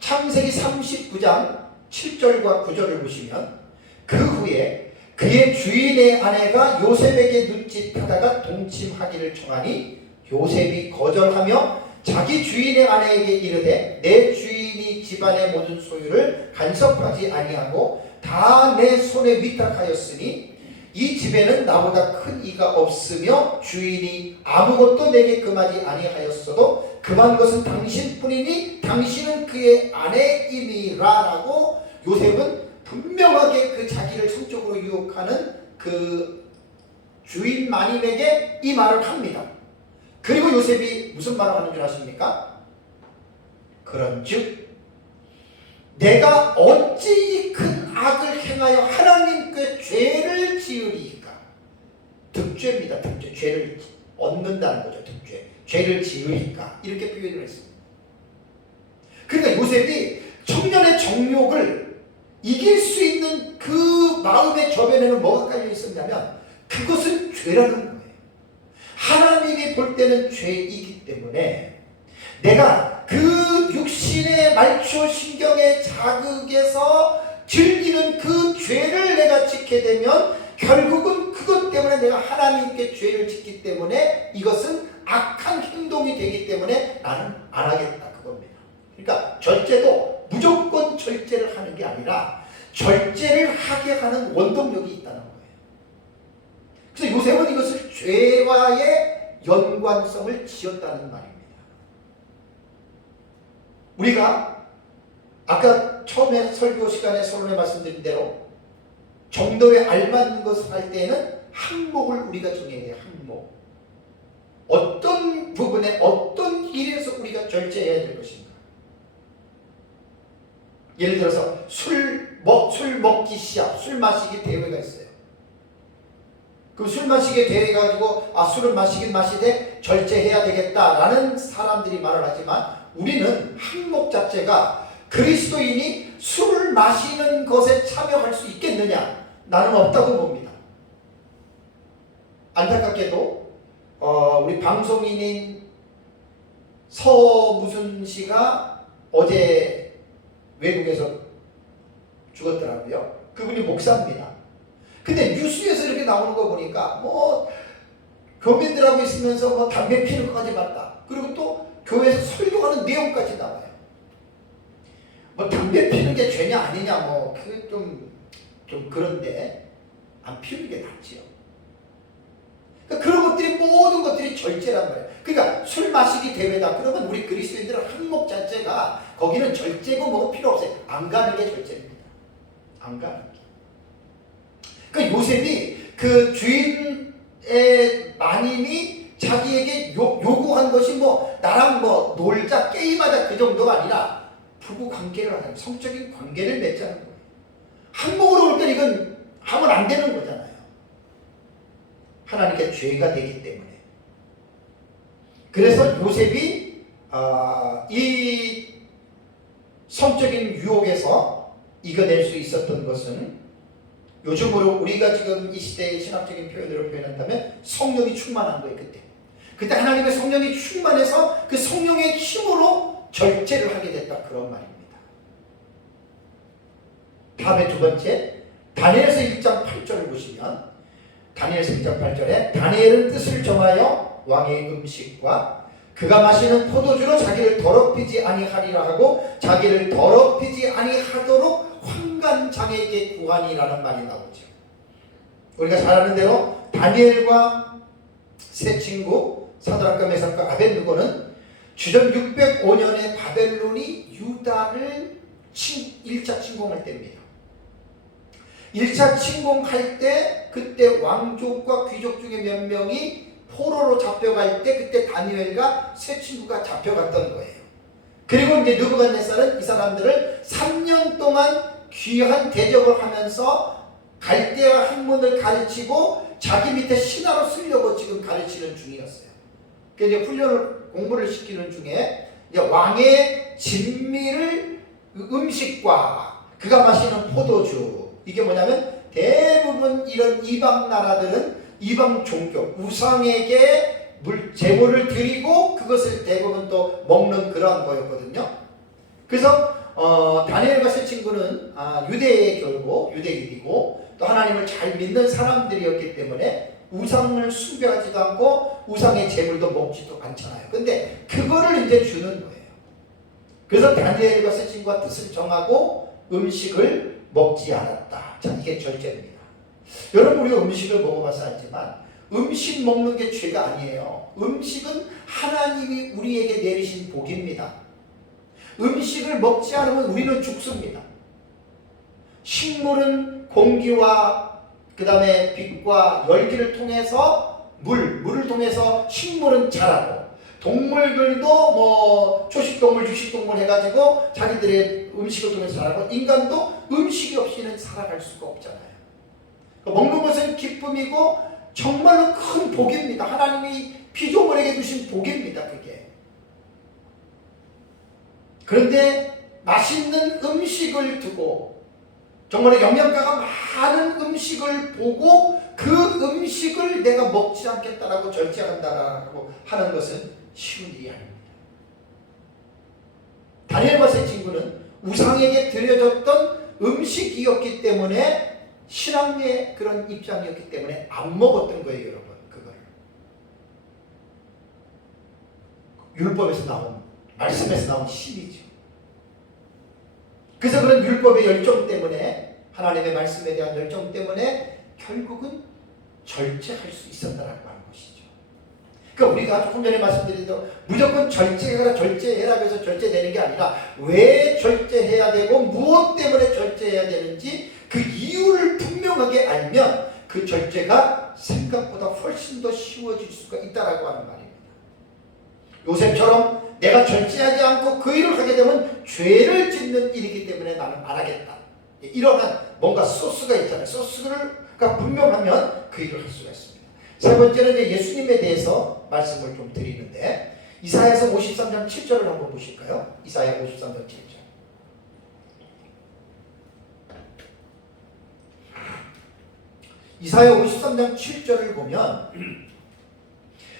창세기 39장 7절과 9절을 보시면 그 후에 그의 주인의 아내가 요셉에게 눈짓하다가 동침하기를 청하니 요셉이 거절하며 자기 주인의 아내에게 이르되 내 주인이 집안의 모든 소유를 간섭하지 아니하고 다 내 손에 위탁하였으니 이 집에는 나보다 큰 이가 없으며 주인이 아무것도 내게 금하지 아니하였어도 금한 것은 당신뿐이니 당신은 그의 아내임이라라고 요셉은 분명하게 그 자기를 성적으로 유혹하는 그 주인 마님에게 이 말을 합니다. 그리고 요셉이 무슨 말을 하는 줄 아십니까? 그런즉 내가 어찌 이 큰 악을 행하여 하나님께 죄를 지으리이까. 득죄입니다. 득죄. 죄를 얻는다는 거죠. 득죄. 죄를 지으리이까. 이렇게 표현을 했습니다. 그러니까 요셉이 청년의 정욕을 이길 수 있는 그 마음의 저변에는 뭐가 깔려 있었냐면 그것은 죄라는 거예요. 하나님이 볼 때는 죄이기 때문에 내가 그 육신의 말초 신경의 자극에서 즐기는 그 죄를 내가 짓게 되면 결국은 그것 때문에 내가 하나님께 죄를 짓기 때문에 이것은 악한 행동이 되기 때문에 나는 안 하겠다 그겁니다. 그러니까 절제도 무조건 절제를 하는 게 아니라 절제를 하게 하는 원동력이 있다는 거예요. 그래서 요셉은 이것을 죄와의 연관성을 지었다는 말입니다. 우리가 아까 처음에 설교 시간에 서론에 말씀드린 대로 정도에 알맞는 것을 할 때에는 항목을 우리가 정해야 돼요. 항목. 어떤 부분에 어떤 일에서 우리가 절제해야 될 것인가. 예를 들어서 술 먹기 시합, 술 마시기 대회가 있어요. 그 술 마시기 대회 가지고 술을 마시긴 마시되 절제해야 되겠다라는 사람들이 말을 하지만 우리는 항목 자체가 그리스도인이 술을 마시는 것에 참여할 수 있겠느냐? 나는 없다고 봅니다. 안타깝게도 우리 방송인인 서무순 씨가 어제 외국에서 죽었더라고요. 그분이 목사입니다. 근데 뉴스에서 이렇게 나오는 거 보니까 교민들하고 있으면서 담배 피는 것까지 봤다. 그리고 또 교회에서 설교하는 내용까지 나와요. 담배 피는 게 죄냐 아니냐 그게 좀 좀 그런데 안 피우는 게 낫지요. 그러니까 그런 것들이 모든 것들이 절제란 말이에요. 그러니까 술 마시기 대회다 그러면 우리 그리스도인들은 항목 자체가 거기는 절제고 뭐가 필요 없어요. 안 가는 게 절제입니다. 안 가는 게. 그러니까 요셉이 그 주인의 마님이 자기에게 요구한 것이 뭐 나랑 뭐 놀자 게임하자 그 정도가 아니라 부부 관계를 하는 성적인 관계를 맺자는 거예요. 항목으로 볼 때 이건 하면 안 되는 거잖아요. 하나님께 죄가 되기 때문에. 그래서 요셉이 이 성적인 유혹에서 이겨낼 수 있었던 것은 요즘으로 우리가 지금 이 시대의 신학적인 표현으로 표현한다면 성령이 충만한 거예요. 그때 하나님의 성령이 충만해서 그 성령의 힘으로 절제를 하게 됐다 그런 말입니다. 다음에 두 번째 다니엘서 1장 8절을 보시면 다니엘서 1장 8절에 다니엘은 뜻을 정하여 왕의 음식과 그가 마시는 포도주로 자기를 더럽히지 아니하리라 하고 자기를 더럽히지 아니하도록 환관장에게 구하니라는 말이 나오죠. 우리가 잘 아는 대로 다니엘과 세 친구 사드락과 메삭과 아벳느고는 주전 605년에 바벨론이 유다를 1차 침공할 때입니다. 1차 침공할 때 그때 왕족과 귀족 중에 몇 명이 포로로 잡혀갈 때 그때 다니엘과 세 친구가 잡혀갔던 거예요. 그리고 이제 느부갓네살은 이 사람들을 3년 동안 귀한 대접을 하면서 갈대아 학문을 가르치고 자기 밑에 신하로 쓰려고 지금 가르치는 중이었어요. 그래서 이제 공부를 시키는 중에 이제 왕의 진미를 음식과 그가 마시는 포도주 이게 뭐냐면 대부분 이런 이방 나라들은 이방 종교 우상에게 제물을 드리고 그것을 대부분 또 먹는 그러한 거였거든요. 그래서 다니엘과 세 친구는 유대의 결고 유대인이고 또 하나님을 잘 믿는 사람들이었기 때문에 우상을 숭배하지도 않고 우상의 제물도 먹지도 않잖아요. 근데 그거를 이제 주는 거예요. 그래서 다니엘과 세 친구가 뜻을 정하고 음식을 먹지 않았다. 자, 이게 절제입니다. 여러분 우리가 음식을 먹어봐서 알지만 음식 먹는 게 죄가 아니에요. 음식은 하나님이 우리에게 내리신 복입니다. 음식을 먹지 않으면 우리는 죽습니다. 식물은 공기와 그 다음에 빛과 열기를 통해서 물을 통해서 식물은 자라고 동물들도 뭐 초식동물, 육식동물 해가지고 자기들의 음식을 통해서 자라고 인간도 음식이 없이는 살아갈 수가 없잖아요. 먹는 것은 기쁨이고 정말로 큰 복입니다. 하나님이 피조물에게 주신 복입니다. 그게. 그런데 맛있는 음식을 두고 정말 영양가가 많은 음식을 보고 그 음식을 내가 먹지 않겠다라고 절제한다라고 하는 것은 쉬운 일이 아닙니다. 다니엘과 세 친구는 우상에게 드려졌던 음식이었기 때문에 신앙의 그런 입장이었기 때문에 안 먹었던 거예요, 여러분. 그걸 율법에서 나온 말씀에서 나온 신이죠. 그래서 그런 율법의 열정 때문에 하나님의 말씀에 대한 열정 때문에 결국은 절제할 수 있었다라고 하는 것이죠. 그러니까 우리가 조금 전에 말씀드린 대로 무조건 절제해라 절제해라 그래서 절제되는 게 아니라 왜 절제해야 되고 무엇 때문에 절제해야 되는지 그 이유를 분명하게 알면 그 절제가 생각보다 훨씬 더 쉬워질 수가 있다라고 하는 말입니다. 요셉처럼 내가 절제하지 않고 그 일을 하게 되면 죄를 짓는 일이기 때문에 나는 안 하겠다. 이러한 뭔가 소스가 있잖아요. 소스가 분명하면 그 일을 할 수가 있습니다. 세 번째는 이제 예수님에 대해서 말씀을 좀 드리는데 이사야서 53장 7절을 한번 보실까요? 이사야 53장 7절. 이사야 53장 7절을 보면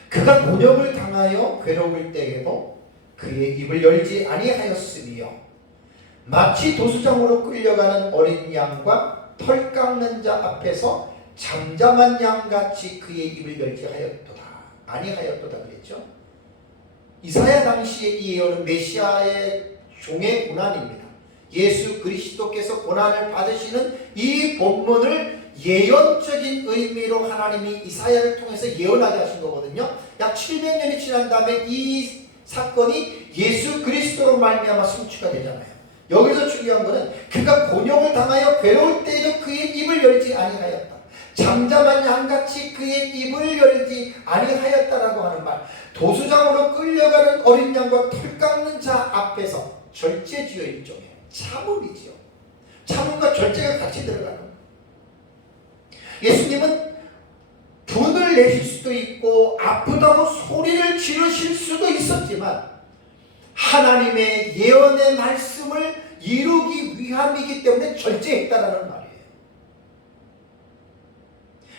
그가 곤욕을 당하여 괴로울 때에도 그의 입을 열지 아니하였으며 마치 도수장으로 끌려가는 어린 양과 털 깎는 자 앞에서 잠잠한 양같이 그의 입을 열지 아니하였도다 그랬죠. 이사야 당시의 이 예언은 메시아의 종의 고난입니다. 예수 그리스도께서 고난을 받으시는 이 본문을 예언적인 의미로 하나님이 이사야를 통해서 예언하게 하신 거거든요. 약 700년이 지난 다음에 이 사건이 예수 그리스도로 말미암아 성취가 되잖아요. 여기서 중요한 것은 그가 곤욕을 당하여 괴로울 때에도 그의 입을 열지 아니하였다. 잠잠한 양같이 그의 입을 열지 아니하였다라고 하는 말. 도수장으로 끌려가는 어린 양과 털 깎는 자 앞에서 절제지요. 일종의 참음이지요. 참음과 절제가 같이 들어가는 거예요. 예수님은 분을 내실 수도 있고 아프다고 소리를 지르실 수도 있었지만 하나님의 예언의 말씀을 이루기 위함이기 때문에 절제했다라는 말이에요.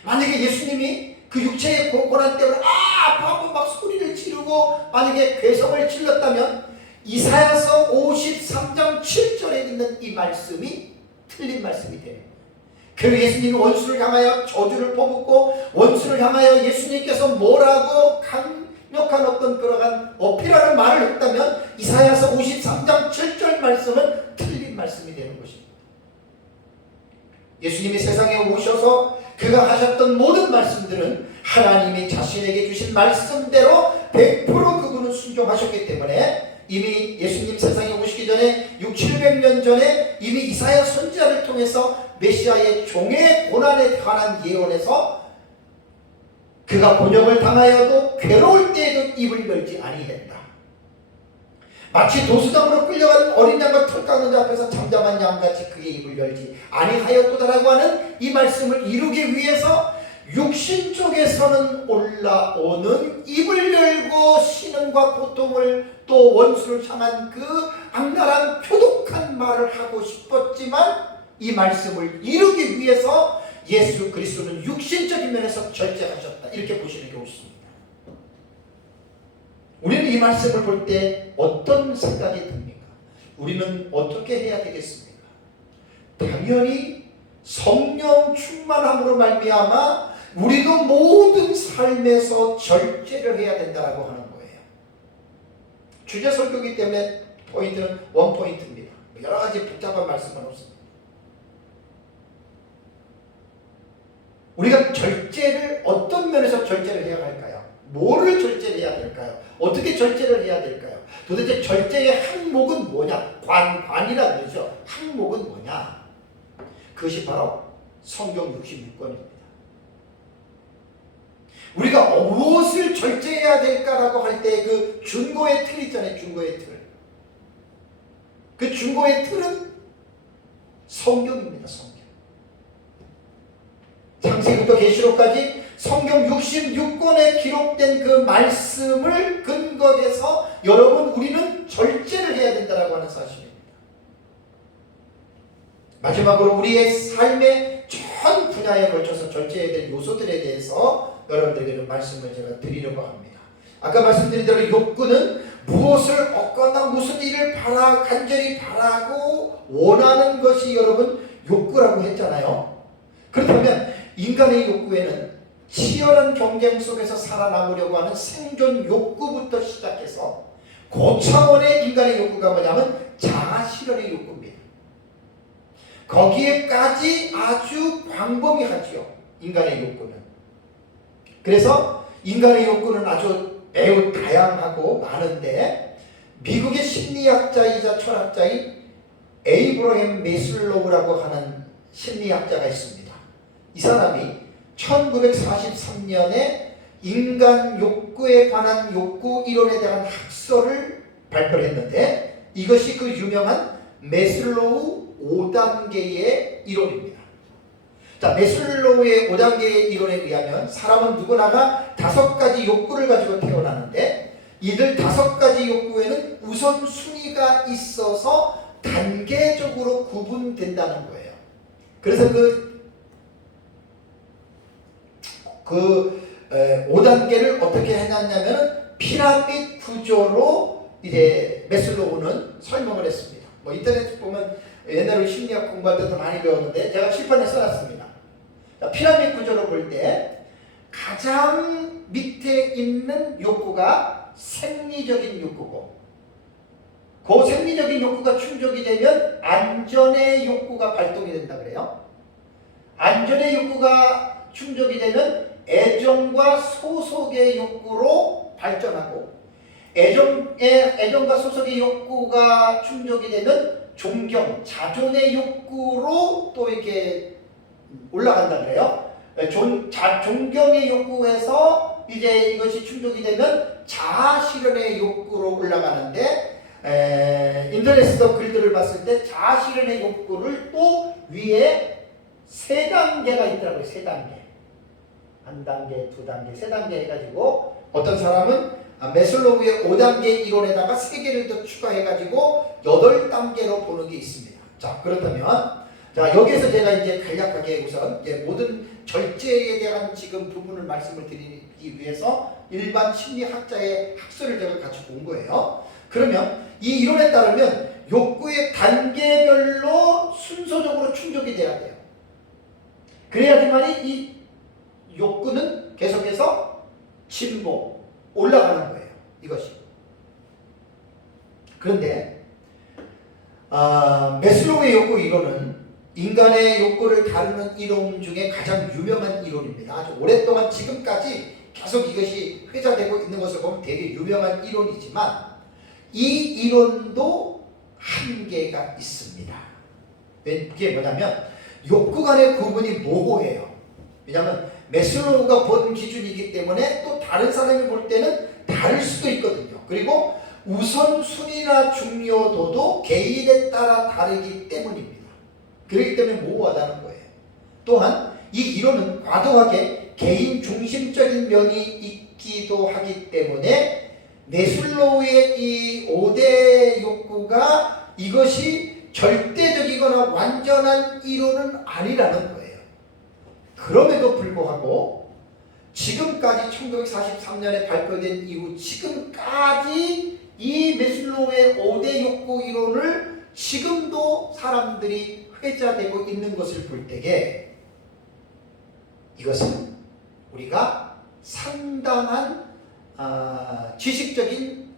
만약에 예수님이 그 육체의 고난 때문에 아파하고 막 소리를 지르고 만약에 괴성을 질렀다면 이사야서 53장 7절에 있는 이 말씀이 틀린 말씀이 되는 거예요. 그리고 예수님이 원수를 향하여 저주를 퍼붓고 원수를 향하여 예수님께서 뭐라고 강력한 어떤 그러한 어필하는 말을 했다면 이사야서 53장 7절 말씀은 틀린 말씀이 되는 것입니다. 예수님이 세상에 오셔서 그가 하셨던 모든 말씀들은 하나님이 자신에게 주신 말씀대로 100% 그분은 순종하셨기 때문에 이미 예수님 세상에 오시기 전에 600~700년 전에 이미 이사야 선지자를 통해서 메시아의 종의 고난에 관한 예언에서 그가 곤욕을 당하여도 괴로울 때에도 입을 열지 아니했다. 마치 도수장으로 끌려가는 어린 양과 털 깎는 자 앞에서 잠잠한 양같이 그의 입을 열지 아니하였도다라고 하는 이 말씀을 이루기 위해서 육신 쪽에서는 올라오는 입을 열고 신음과 고통을 또 원수를 향한 그 악랄한 표독한 말을 하고 싶었지만 이 말씀을 이루기 위해서 예수 그리스도는 육신적인 면에서 절제하셨다. 이렇게 보시는 게 옳습니다. 우리는 이 말씀을 볼 때 어떤 생각이 듭니까? 우리는 어떻게 해야 되겠습니까? 당연히 성령 충만함으로 말미암아 우리도 모든 삶에서 절제를 해야 된다고 하는 거예요. 주제 설교이기 때문에 포인트는 원포인트입니다. 여러 가지 복잡한 말씀은 없습니다. 우리가 절제를 어떤 면에서 절제를 해야 할까요? 뭐를 절제를 해야 될까요? 어떻게 절제를 해야 될까요? 도대체 절제의 항목은 뭐냐? 관이라 그러죠. 항목은 뭐냐? 그것이 바로 성경 66권입니다. 우리가 무엇을 절제해야 될까라고 할 때 그 준고의 틀 있잖아요. 준고의 틀. 그 준고의 틀은 성경입니다. 성경. 창세기부터 계시록까지 성경 66권에 기록된 그 말씀을 근거해서 여러분 우리는 절제를 해야 된다고 하는 사실입니다. 마지막으로 우리의 삶의 전 분야에 걸쳐서 절제해야 될 요소들에 대해서 여러분들에게 좀 말씀을 제가 드리려고 합니다. 아까 말씀드린 대로 욕구는 무엇을 얻거나 무슨 일을 간절히 바라고 원하는 것이 여러분 욕구라고 했잖아요. 그렇다면 인간의 욕구에는 치열한 경쟁 속에서 살아남으려고 하는 생존 욕구부터 시작해서 고차원의 인간의 욕구가 뭐냐면 자아실현의 욕구입니다. 거기에까지 아주 광범위하지요. 인간의 욕구는. 그래서 인간의 욕구는 아주 매우 다양하고 많은데 미국의 심리학자이자 철학자인 에이브러햄 메슬로우라고 하는 심리학자가 있습니다. 이 사람이 1943년에 인간 욕구에 관한 욕구 이론에 대한 학설을 발표를 했는데 이것이 그 유명한 메슬로우 5단계의 이론입니다. 자, 메슬로우의 5단계의 이론에 의하면 사람은 누구나가 5가지 욕구를 가지고 태어나는데 이들 5가지 욕구에는 우선순위가 있어서 단계적으로 구분된다는 거예요. 그래서 그 5단계를 어떻게 해놨냐면 피라미드 구조로 이제 메슬로우는 설명을 했습니다. 뭐 인터넷 보면 옛날에 심리학 공부할 때도 많이 배웠는데 제가 칠판에 써놨습니다. 자, 피라미드 구조로 볼 때 가장 밑에 있는 욕구가 생리적인 욕구고 그 생리적인 욕구가 충족이 되면 안전의 욕구가 발동이 된다 그래요. 안전의 욕구가 충족이 되면 애정과 소속의 욕구로 발전하고, 애정과 소속의 욕구가 충족이 되면 존경, 자존의 욕구로 또 이렇게 올라간다 그래요. 존경의 욕구에서 이제 이것이 충족이 되면 자아 실현의 욕구로 올라가는데, 인터넷에서 글들을 봤을 때 자아 실현의 욕구를 또 위에 세 단계가 있더라고요. 세 단계. 한 단계, 두 단계, 세 단계 해가지고 어떤 사람은 메슬로우의 5단계 이론에다가 3개를 더 추가해가지고 8단계로 보는 게 있습니다. 자, 그렇다면 자, 여기에서 제가 이제 간략하게 우선 이제 모든 절제에 대한 지금 부분을 말씀을 드리기 위해서 일반 심리학자의 학설을 제가 가지고 온 거예요. 그러면 이 이론에 따르면 욕구의 단계별로 순서적으로 충족이 돼야 돼요. 그래야지만 이 욕구는 계속해서 진보, 올라가는 거예요. 이것이. 그런데 메슬로우의 욕구 이론은 인간의 욕구를 다루는 이론 중에 가장 유명한 이론입니다. 아주 오랫동안 지금까지 계속 이것이 회자되고 있는 것을 보면 되게 유명한 이론이지만 이 이론도 한계가 있습니다. 그게 뭐냐면 욕구 간의 구분이 모호해요. 왜냐하면 메슬로우가 본 기준이기 때문에 또 다른 사람이 볼 때는 다를 수도 있거든요. 그리고 우선순위나 중요도도 개인에 따라 다르기 때문입니다. 그렇기 때문에 모호하다는 거예요. 또한 이 이론은 과도하게 개인 중심적인 면이 있기도 하기 때문에 메슬로우의 이 5대 욕구가 이것이 절대적이거나 완전한 이론은 아니라는 거예요. 그럼에도 불구하고 지금까지 1943년에 발표된 이후 지금까지 이 메슬로우의 5대 욕구 이론을 지금도 사람들이 회자되고 있는 것을 볼 때에 이것은 우리가 상당한 지식적인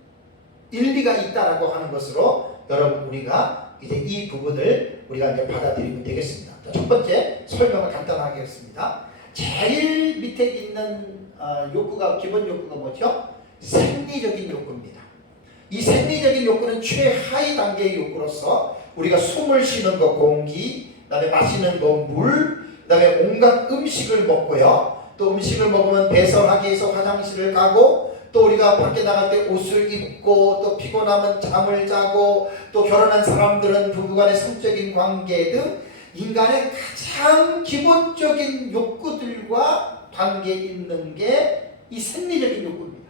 일리가 있다라고 하는 것으로 여러분 우리가 이제 이 부분을 우리가 이제 받아들이면 되겠습니다. 자, 첫 번째 설명을 간단하게 하겠습니다. 제일 밑에 있는 욕구가 기본 욕구가 뭐죠? 생리적인 욕구입니다. 이 생리적인 욕구는 최하위 단계의 욕구로서 우리가 숨을 쉬는 것 공기, 그다음에 마시는 것 물, 그다음에 온갖 음식을 먹고요. 또 음식을 먹으면 배설하기 위해서 화장실을 가고 또 우리가 밖에 나갈 때 옷을 입고 또 피곤하면 잠을 자고 또 결혼한 사람들은 부부간의 성적인 관계 등 인간의 가장 기본적인 욕구들과 관계 있는 게 이 생리적인 욕구입니다.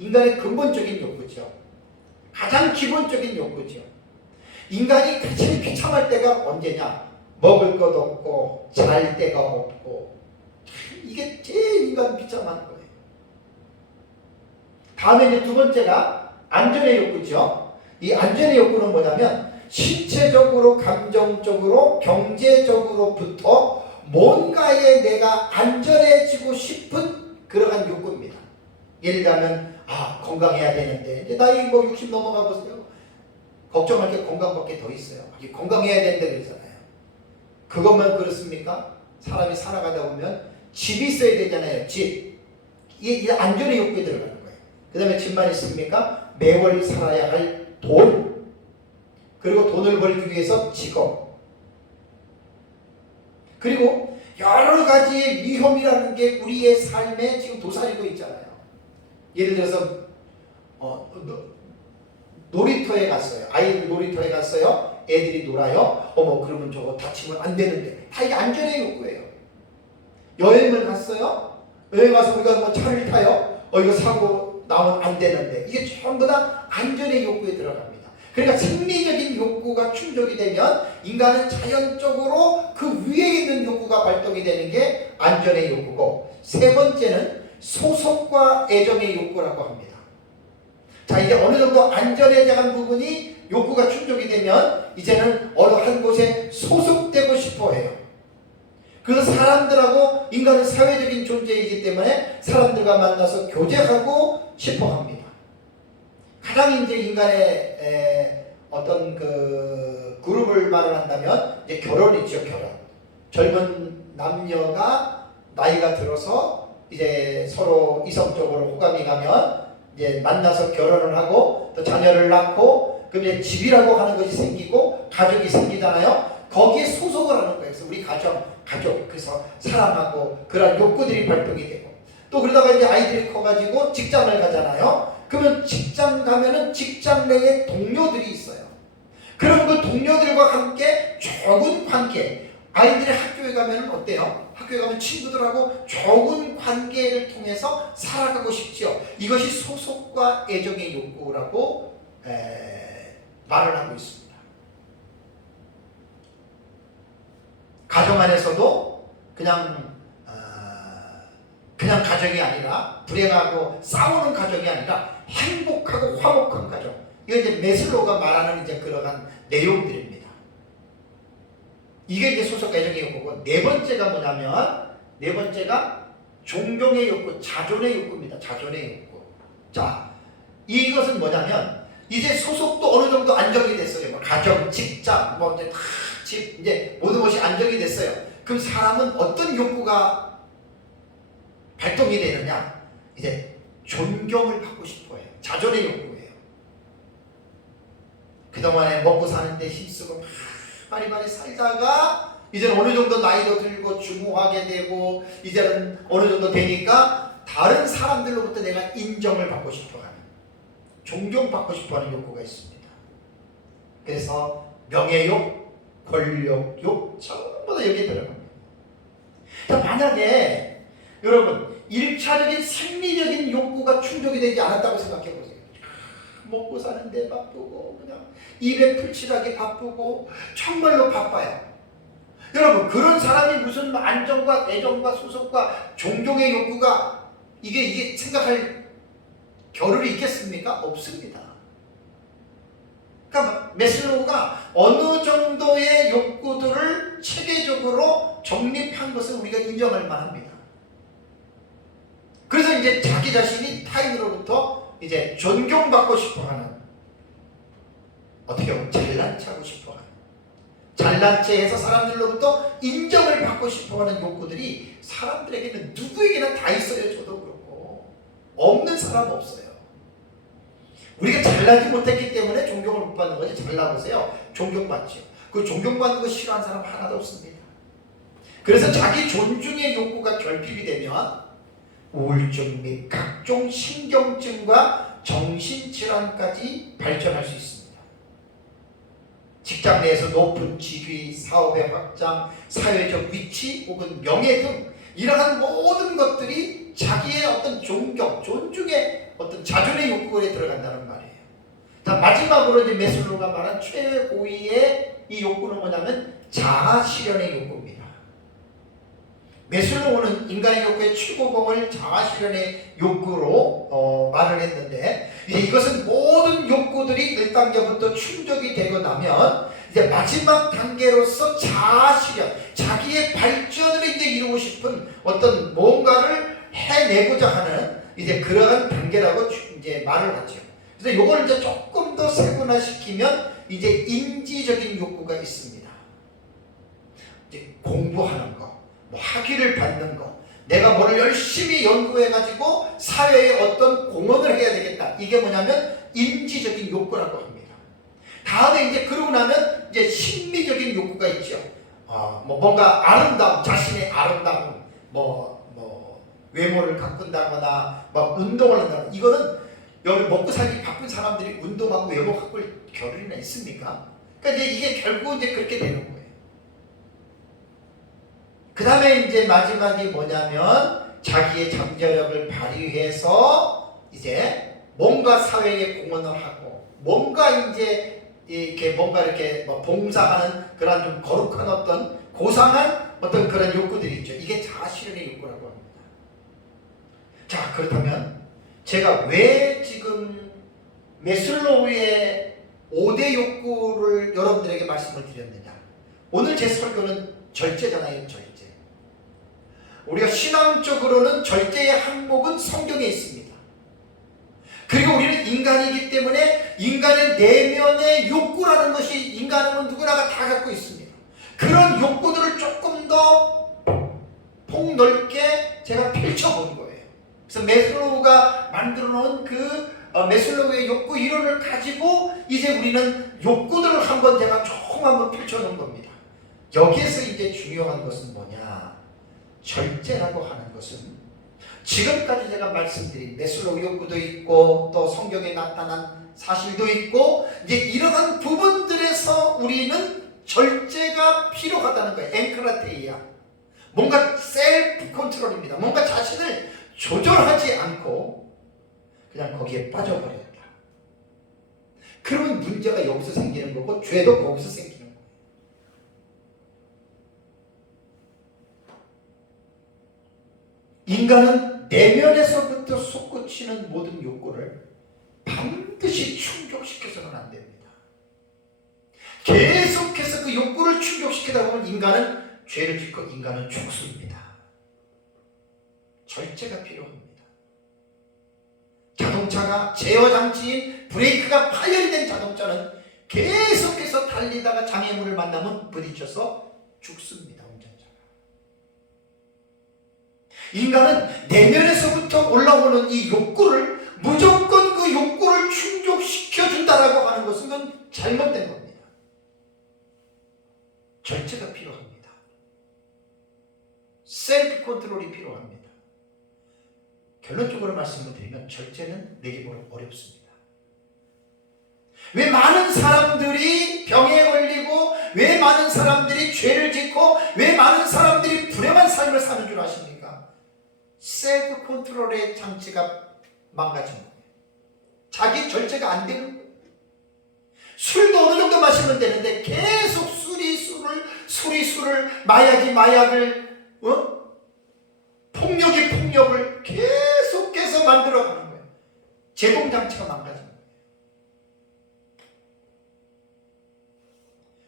인간의 근본적인 욕구죠. 가장 기본적인 욕구죠. 인간이 가장 비참할 때가 언제냐? 먹을 것 없고 잘 데가 없고 이게 제일 인간 비참한 거예요. 다음에 이제 두 번째가 안전의 욕구죠. 이 안전의 욕구는 뭐냐면 신체적으로, 감정적으로, 경제적으로부터 뭔가에 내가 안전해지고 싶은 그러한 욕구입니다. 예를 들면 건강해야 되는데 이제 나이 60 넘어가 보세요. 걱정할 게 건강밖에 더 있어요. 건강해야 된다 그러잖아요. 그것만 그렇습니까? 사람이 살아가다 보면 집이 있어야 되잖아요. 집. 이게 안전의 욕구에 들어가는 거예요. 그 다음에 집만 있습니까? 매월 살아야 할 돈. 그리고 돈을 벌기 위해서 직업. 그리고 여러 가지의 위험이라는 게 우리의 삶에 지금 도사리고 있잖아요. 예를 들어서 놀이터에 갔어요. 아이들 놀이터에 갔어요. 애들이 놀아요. 그러면 저거 다치면 안 되는데. 다 이게 안전의 욕구예요. 여행을 갔어요. 여행 가서 우리가 차를 타요. 이거 사고 나오면 안 되는데. 이게 전부 다 안전의 욕구에 들어갑니다. 그러니까 생리적인 욕구가 충족이 되면 인간은 자연적으로 그 위에 있는 욕구가 발동이 되는 게 안전의 욕구고, 세 번째는 소속과 애정의 욕구라고 합니다. 자, 이제 어느 정도 안전에 대한 부분이 욕구가 충족이 되면 이제는 어느 한 곳에 소속되고 싶어 해요. 그래서 사람들하고, 인간은 사회적인 존재이기 때문에 사람들과 만나서 교제하고 싶어 합니다. 가장 이제 인간의 어떤 그 그룹을 말한다면 이제 결혼이죠, 결혼. 젊은 남녀가 나이가 들어서 이제 서로 이성적으로 호감이 가면 이제 만나서 결혼을 하고 또 자녀를 낳고 그럼 이제 집이라고 하는 것이 생기고 가족이 생기잖아요. 거기에 소속을 하는 거예요. 그래서 우리 가족, 그래서 사랑하고 그런 욕구들이 발동이 되고 또 그러다가 이제 아이들이 커가지고 직장을 가잖아요. 그러면 직장 가면은 직장 내에 동료들이 있어요. 그런 그 동료들과 함께 좋은 관계, 아이들이 학교에 가면은 어때요? 학교에 가면 친구들하고 좋은 관계를 통해서 살아가고 싶죠. 이것이 소속과 애정의 욕구라고 말을 하고 있습니다. 가정 안에서도 그냥 가정이 아니라 불행하고 싸우는 가정이 아니라 행복하고 화목한 가정. 이게 이제 메슬로우가 말하는 이제 그러한 내용들입니다. 이게 이제 소속 애정의 욕구고 네 번째가 뭐냐면 네 번째가 존경의 욕구, 자존의 욕구입니다. 자존의 욕구. 자, 이것은 뭐냐면 이제 소속도 어느 정도 안정이 됐어요. 뭐 가정, 직장, 뭐 이제 다 집 이제 모든 것이 안정이 됐어요. 그럼 사람은 어떤 욕구가 발동이 되느냐? 이제 존경을 받고 싶어해요. 자존의 욕구예요. 그동안에 먹고 사는데 힘쓰고 바리바리 살다가 이제는 어느 정도 나이도 들고 중후하게 되고 이제는 어느 정도 되니까 다른 사람들로부터 내가 인정을 받고 싶어하는, 존경받고 싶어하는 욕구가 있습니다. 그래서 명예욕, 권력욕 전부 다 여기에 들어갑니다. 자, 만약에 여러분 1차적인 생리적인 욕구가 충족이 되지 않았다고 생각해 보세요. 먹고 사는데 바쁘고 그냥 입에 풀칠하기 바쁘고 정말로 바빠요. 여러분 그런 사람이 무슨 안정과 애정과 소속과 존경의 욕구가 이게 생각할 겨를이 있겠습니까? 없습니다. 그러니까 메슬로우가 어느 정도의 욕구들을 체계적으로 정립한 것을 우리가 인정할 만합니다. 그래서 이제 자기 자신이 타인으로부터 이제 존경받고 싶어하는, 어떻게 보면 잘난 체하고 싶어하는, 잘난 체해서 사람들로부터 인정을 받고 싶어하는 욕구들이 사람들에게는 누구에게나 다 있어요. 저도 그렇고 없는 사람 없어요. 우리가 잘나지 못했기 때문에 존경을 못 받는 거지. 잘나보세요. 존경받죠. 그 존경받는 거 싫어하는 사람 하나도 없습니다. 그래서 자기 존중의 욕구가 결핍이 되면 우울증 및 각종 신경증과 정신질환까지 발전할 수 있습니다. 직장 내에서 높은 직위, 사업의 확장, 사회적 위치 혹은 명예 등 이러한 모든 것들이 자기의 어떤 존경, 존중의 어떤 자존의 욕구에 들어간다는 말이에요. 자, 마지막으로 이제 메슬로우가 말한 최고위의 이 욕구는 뭐냐면 자아 실현의 욕구입니다. 메슬로우는 인간의 욕구의 최고봉을 자아 실현의 욕구로 말을 했는데, 이제 이것은 모든 욕구들이 1단계부터 충족이 되고 나면 이제 마지막 단계로서 자아 실현, 자기의 발전을 이제 이루고 싶은 어떤 뭔가를 해내고자 하는 이제 그러한 단계라고 이제 말을 하죠. 그래서 이걸 이제 조금 더 세분화시키면 이제 인지적인 욕구가 있습니다. 이제 공부하는 거, 뭐 학위를 받는 거, 내가 뭐를 열심히 연구해가지고 사회에 어떤 공헌을 해야 되겠다. 이게 뭐냐면 인지적인 욕구라고 합니다. 다음에 이제 그러고 나면 이제 심미적인 욕구가 있죠. 뭐 뭔가 아름다움, 자신의 아름다움, 외모를 가꾼다거나 막 운동을 한다거나, 이거는 여기 먹고 살기 바쁜 사람들이 운동하고 외모 가꿀 겨를이나 있습니까? 그러니까 이제 이게 결국 이제 그렇게 되는 거예요. 그 다음에 이제 마지막이 뭐냐면 자기의 잠재력을 발휘해서 이제 뭔가 사회에 공헌을 하고 뭔가 이제 이렇게 뭔가 이렇게 뭐 봉사하는 그런 좀 거룩한 어떤 고상한 어떤 그런 욕구들이 있죠. 이게 자아 실현의 욕구라고 합니다. 자, 그렇다면 제가 왜 지금 메슬로우의 5대 욕구를 여러분들에게 말씀을 드렸느냐? 오늘 제 설교는 절제잖아요. 절제. 우리가 신앙적으로는 절제의 항목은 성경에 있습니다. 그리고 우리는 인간이기 때문에 인간의 내면의 욕구라는 것이 인간은 누구나가 다 갖고 있습니다. 그런 욕구들을 조금 더 폭넓게 제가 펼쳐본 거예요. 그래서 매슬로우가 만들어 놓은 매슬로우의 욕구 이론을 가지고 이제 우리는 욕구들을 한번 제가 조금 한번 펼쳐놓은 겁니다. 여기에서 이제 중요한 것은 뭐냐? 절제라고 하는 것은 지금까지 제가 말씀드린 매슬로우 욕구도 있고 또 성경에 나타난 사실도 있고 이제 이러한 부분들에서 우리는 절제가 필요하다는 거예요. 앵크라테이아. 뭔가 셀프 컨트롤입니다. 뭔가 자신을 조절하지 않고 그냥 거기에 빠져버렸다. 그러면 문제가 여기서 생기는 거고 죄도 거기서 생기는 거예요. 인간은 내면에서부터 솟구치는 모든 욕구를 반드시 충족시켜서는 안 됩니다. 계속해서 그 욕구를 충족시키다 보면 인간은 죄를 짓고 인간은 죽습니다. 절제가 필요합니다. 자동차가 제어장치인 브레이크가 파열이 된 자동차는 계속해서 달리다가 장애물을 만나면 부딪혀서 죽습니다. 운전자가. 인간은 내면에서부터 올라오는 이 욕구를 무조건 그 욕구를 충족시켜준다라고 하는 것은 그건 잘못된 겁니다. 절제가 필요합니다. 셀프 컨트롤이 필요합니다. 결론적으로 말씀을 드리면 절제는 내게 어렵습니다. 왜 많은 사람들이 병에 걸리고 왜 많은 사람들이 죄를 짓고 왜 많은 사람들이 불행한 삶을 사는 줄 아십니까? 셀프 컨트롤의 장치가 망가진 거예요. 자기 절제가 안 되는 거예요. 술도 어느 정도 마시면 되는데 계속 술이 술을 마약이 마약을 폭력이 폭력을 계속해서 만들어가는 거예요. 제공장치가 망가진 거예요.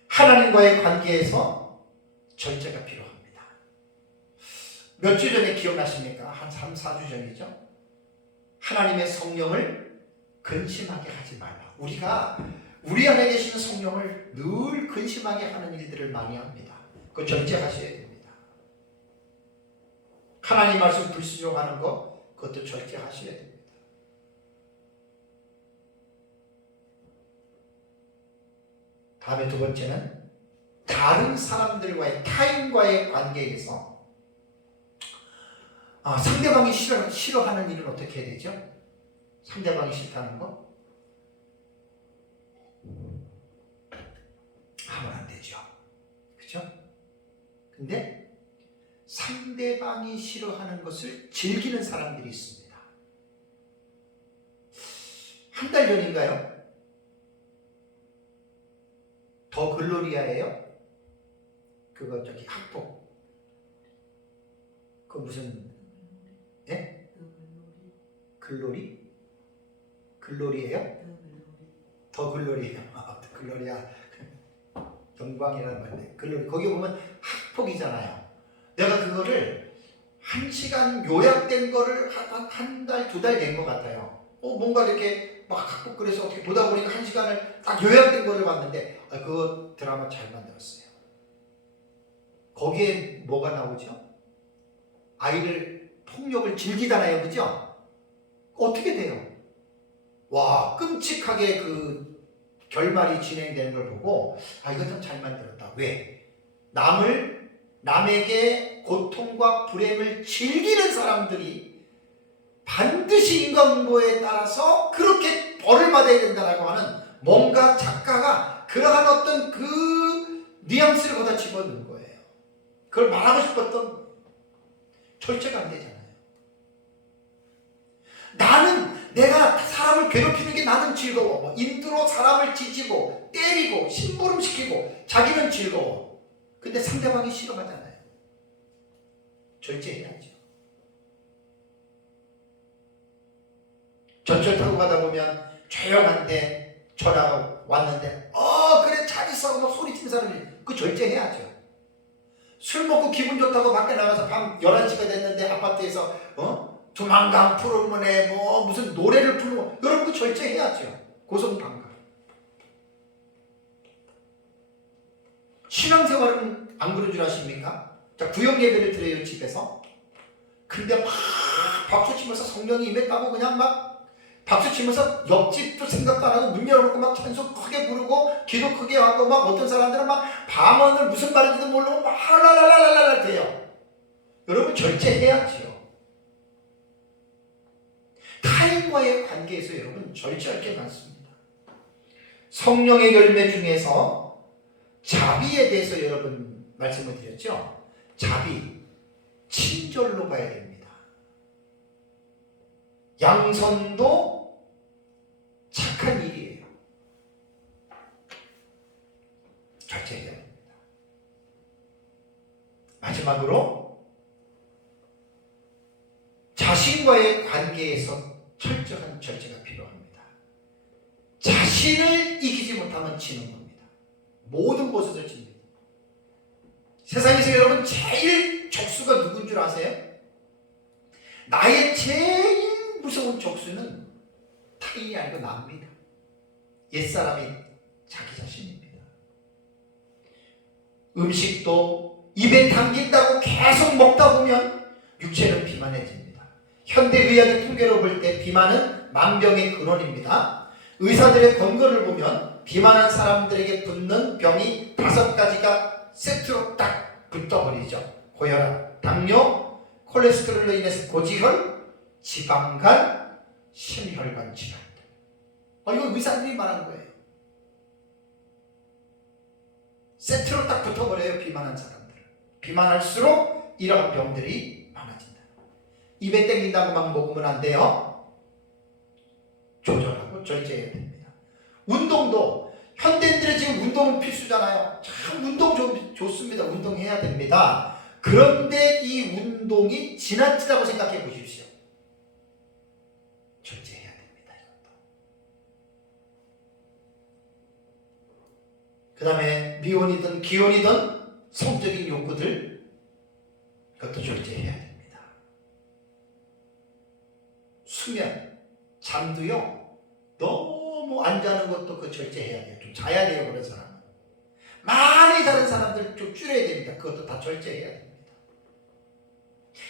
하나님과의 관계에서 절제가 필요합니다. 몇 주 전에 기억나십니까? 한 3, 4주 전이죠. 하나님의 성령을 근심하게 하지 말라. 우리가 우리 안에 계시는 성령을 늘 근심하게 하는 일들을 많이 합니다. 그거 절제하셔야 됩니다. 하나님 말씀 불순종하는 거 그것도 절제하셔야 됩니다. 다음에 두 번째는 다른 사람들과의 타인과의 관계에서 상대방이 싫어하는 일은 어떻게 해야 되죠? 상대방이 싫다는 거 하면 안 되죠. 그렇죠? 근데 상대방이 싫어하는 것을 즐기는 사람들이 있습니다. 한 달 전인가요? 더 글로리아예요? 그거 저기 학폭 그 무슨 글로리? 글로리예요? 더 글로리예요. 글로리아 영광이라는 말인데 글로리 거기 보면 학폭이잖아요. 내가 그거를 1시간 요약된 거를 한 달, 2달 된 것 같아요. 뭔가 이렇게 막 학폭 그래서 어떻게 보다 보니까 1시간을 딱 요약된 거를 봤는데 그거 드라마 잘 만들었어요. 거기에 뭐가 나오죠? 아이를 폭력을 즐기잖아요. 그죠? 어떻게 돼요? 와, 끔찍하게 그 결말이 진행되는 걸 보고 이거 좀 잘 만들었다. 왜? 남에게 고통과 불행을 즐기는 사람들이 반드시 인간보에 따라서 그렇게 벌을 받아야 된다라고 하는 뭔가 작가가 그러한 어떤 그 뉘앙스를 거기다 집어넣은 거예요. 그걸 말하고 싶었던 절제가 안 되잖아요. 내가 사람을 괴롭히는 게 나는 즐거워. 인두로 사람을 지지고 때리고 심부름시키고 자기는 즐거워. 근데 상대방이 싫어하잖아요. 절제해야죠. 전철 타고 가다 보면 조용한데 전화가 왔는데 그래 잘 있어 막 소리치는 사람이 그 절제해야죠. 술 먹고 기분 좋다고 밖에 나가서 밤 11시가 됐는데 아파트에서 두만강 푸르문에 뭐 무슨 노래를 부르고 여러분 그 절제해야죠. 고성방가. 신앙생활은 안 그런 줄 아십니까? 자, 구역 예배를 드려요 집에서. 근데 막 박수 치면서 성령이 임했다고 그냥 막 박수 치면서 옆집도 생각도 안 하고 문 열어놓고 막 찬송 크게 부르고 기도 크게 하고 막 어떤 사람들은 막 밤하늘 무슨 말인지도 모르고 막 랄랄랄랄랄 돼요. 여러분 절제해야지요. 타인과의 관계에서 여러분 절제할 게 많습니다. 성령의 열매 중에서 자비에 대해서 여러분 말씀을 드렸죠. 자비, 친절로 가야 됩니다. 양선도 착한 일이에요. 절제해야 됩니다. 마지막으로 자신과의 관계에서 철저한 절제가 필요합니다. 자신을 이기지 못하면 지는 겁니다. 모든 곳에서 집니다. 세상에서 여러분 제일 적수가 누군 줄 아세요? 나의 제일 무서운 적수는 타인이 아니고 나입니다. 옛사람이 자기 자신입니다. 음식도 입에 당긴다고 계속 먹다 보면 육체는 비만해집니다. 현대의학의 통계로 볼 때 비만은 만병의 근원입니다. 의사들의 권고를 보면 비만한 사람들에게 붙는 병이 5가지가 세트로 딱 붙어버리죠. 고혈압, 당뇨, 콜레스테롤로 인해서 고지혈, 지방간, 심혈관 질환. 이거 의사들이 말한 거예요. 세트로 딱 붙어버려요. 비만한 사람들. 비만할수록 이러한 병들이 많아진다. 입에 땡긴다고 막 먹으면 안 돼요. 조절하고 절제해야 됩니다. 운동도 현대인들의 지금 운동은 필수잖아요. 참 운동 좋습니다. 운동해야 됩니다. 그런데 이 운동이 지나치다고 생각해 보십시오. 절제해야 됩니다. 이것도. 그 다음에 미혼이든 기혼이든 성적인 욕구들 이것도 절제해야 됩니다. 수면, 잠도요. 너무 안 자는 것도 그 절제해야 돼요. 좀 자야 돼요. 그런 사람은. 많이 자는 사람들 좀 줄여야 됩니다. 그것도 다 절제해야 됩니다.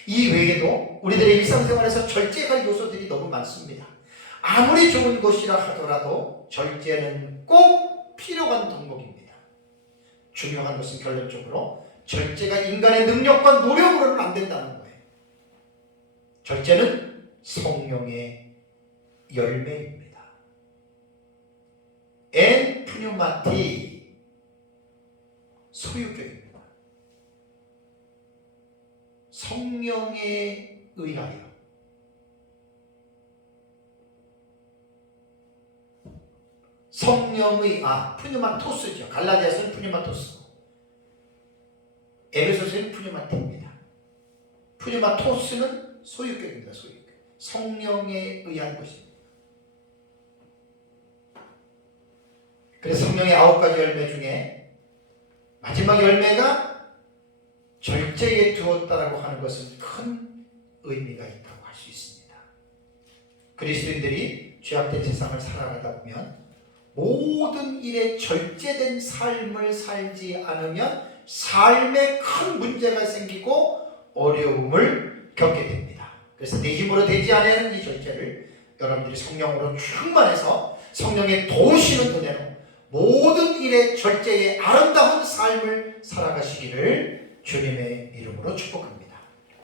이 외에도 우리들의 일상생활에서 절제할 요소들이 너무 많습니다. 아무리 좋은 것이라 하더라도 절제는 꼭 필요한 덕목입니다. 중요한 것은 결론적으로 절제가 인간의 능력과 노력으로는 안 된다는 거예요. 절제는 성령의 열매입니다. 엔 푸뉴마티 소유격입니다. 성령에 의하여 성령의 푸뉴마토스죠. 갈라디아서는 푸뉴마토스, 에베소서는 푸뉴마티입니다. 푸뉴마토스는 소유격입니다. 소유격. 성령에 의한 것입니다. 그래서 성령의 9가지 열매 중에 마지막 열매가 절제에 두었다라고 하는 것은 큰 의미가 있다고 할 수 있습니다. 그리스도인들이 죄악된 세상을 살아가다 보면 모든 일에 절제된 삶을 살지 않으면 삶에 큰 문제가 생기고 어려움을 겪게 됩니다. 그래서 내 힘으로 되지 않는 이 절제를 여러분들이 성령으로 충만해서 성령의 도우시는 은혜로 모든 일에 절제의 아름다운 삶을 살아가시기를 주님의 이름으로 축복합니다.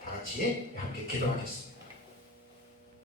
다 같이 함께 기도하겠습니다.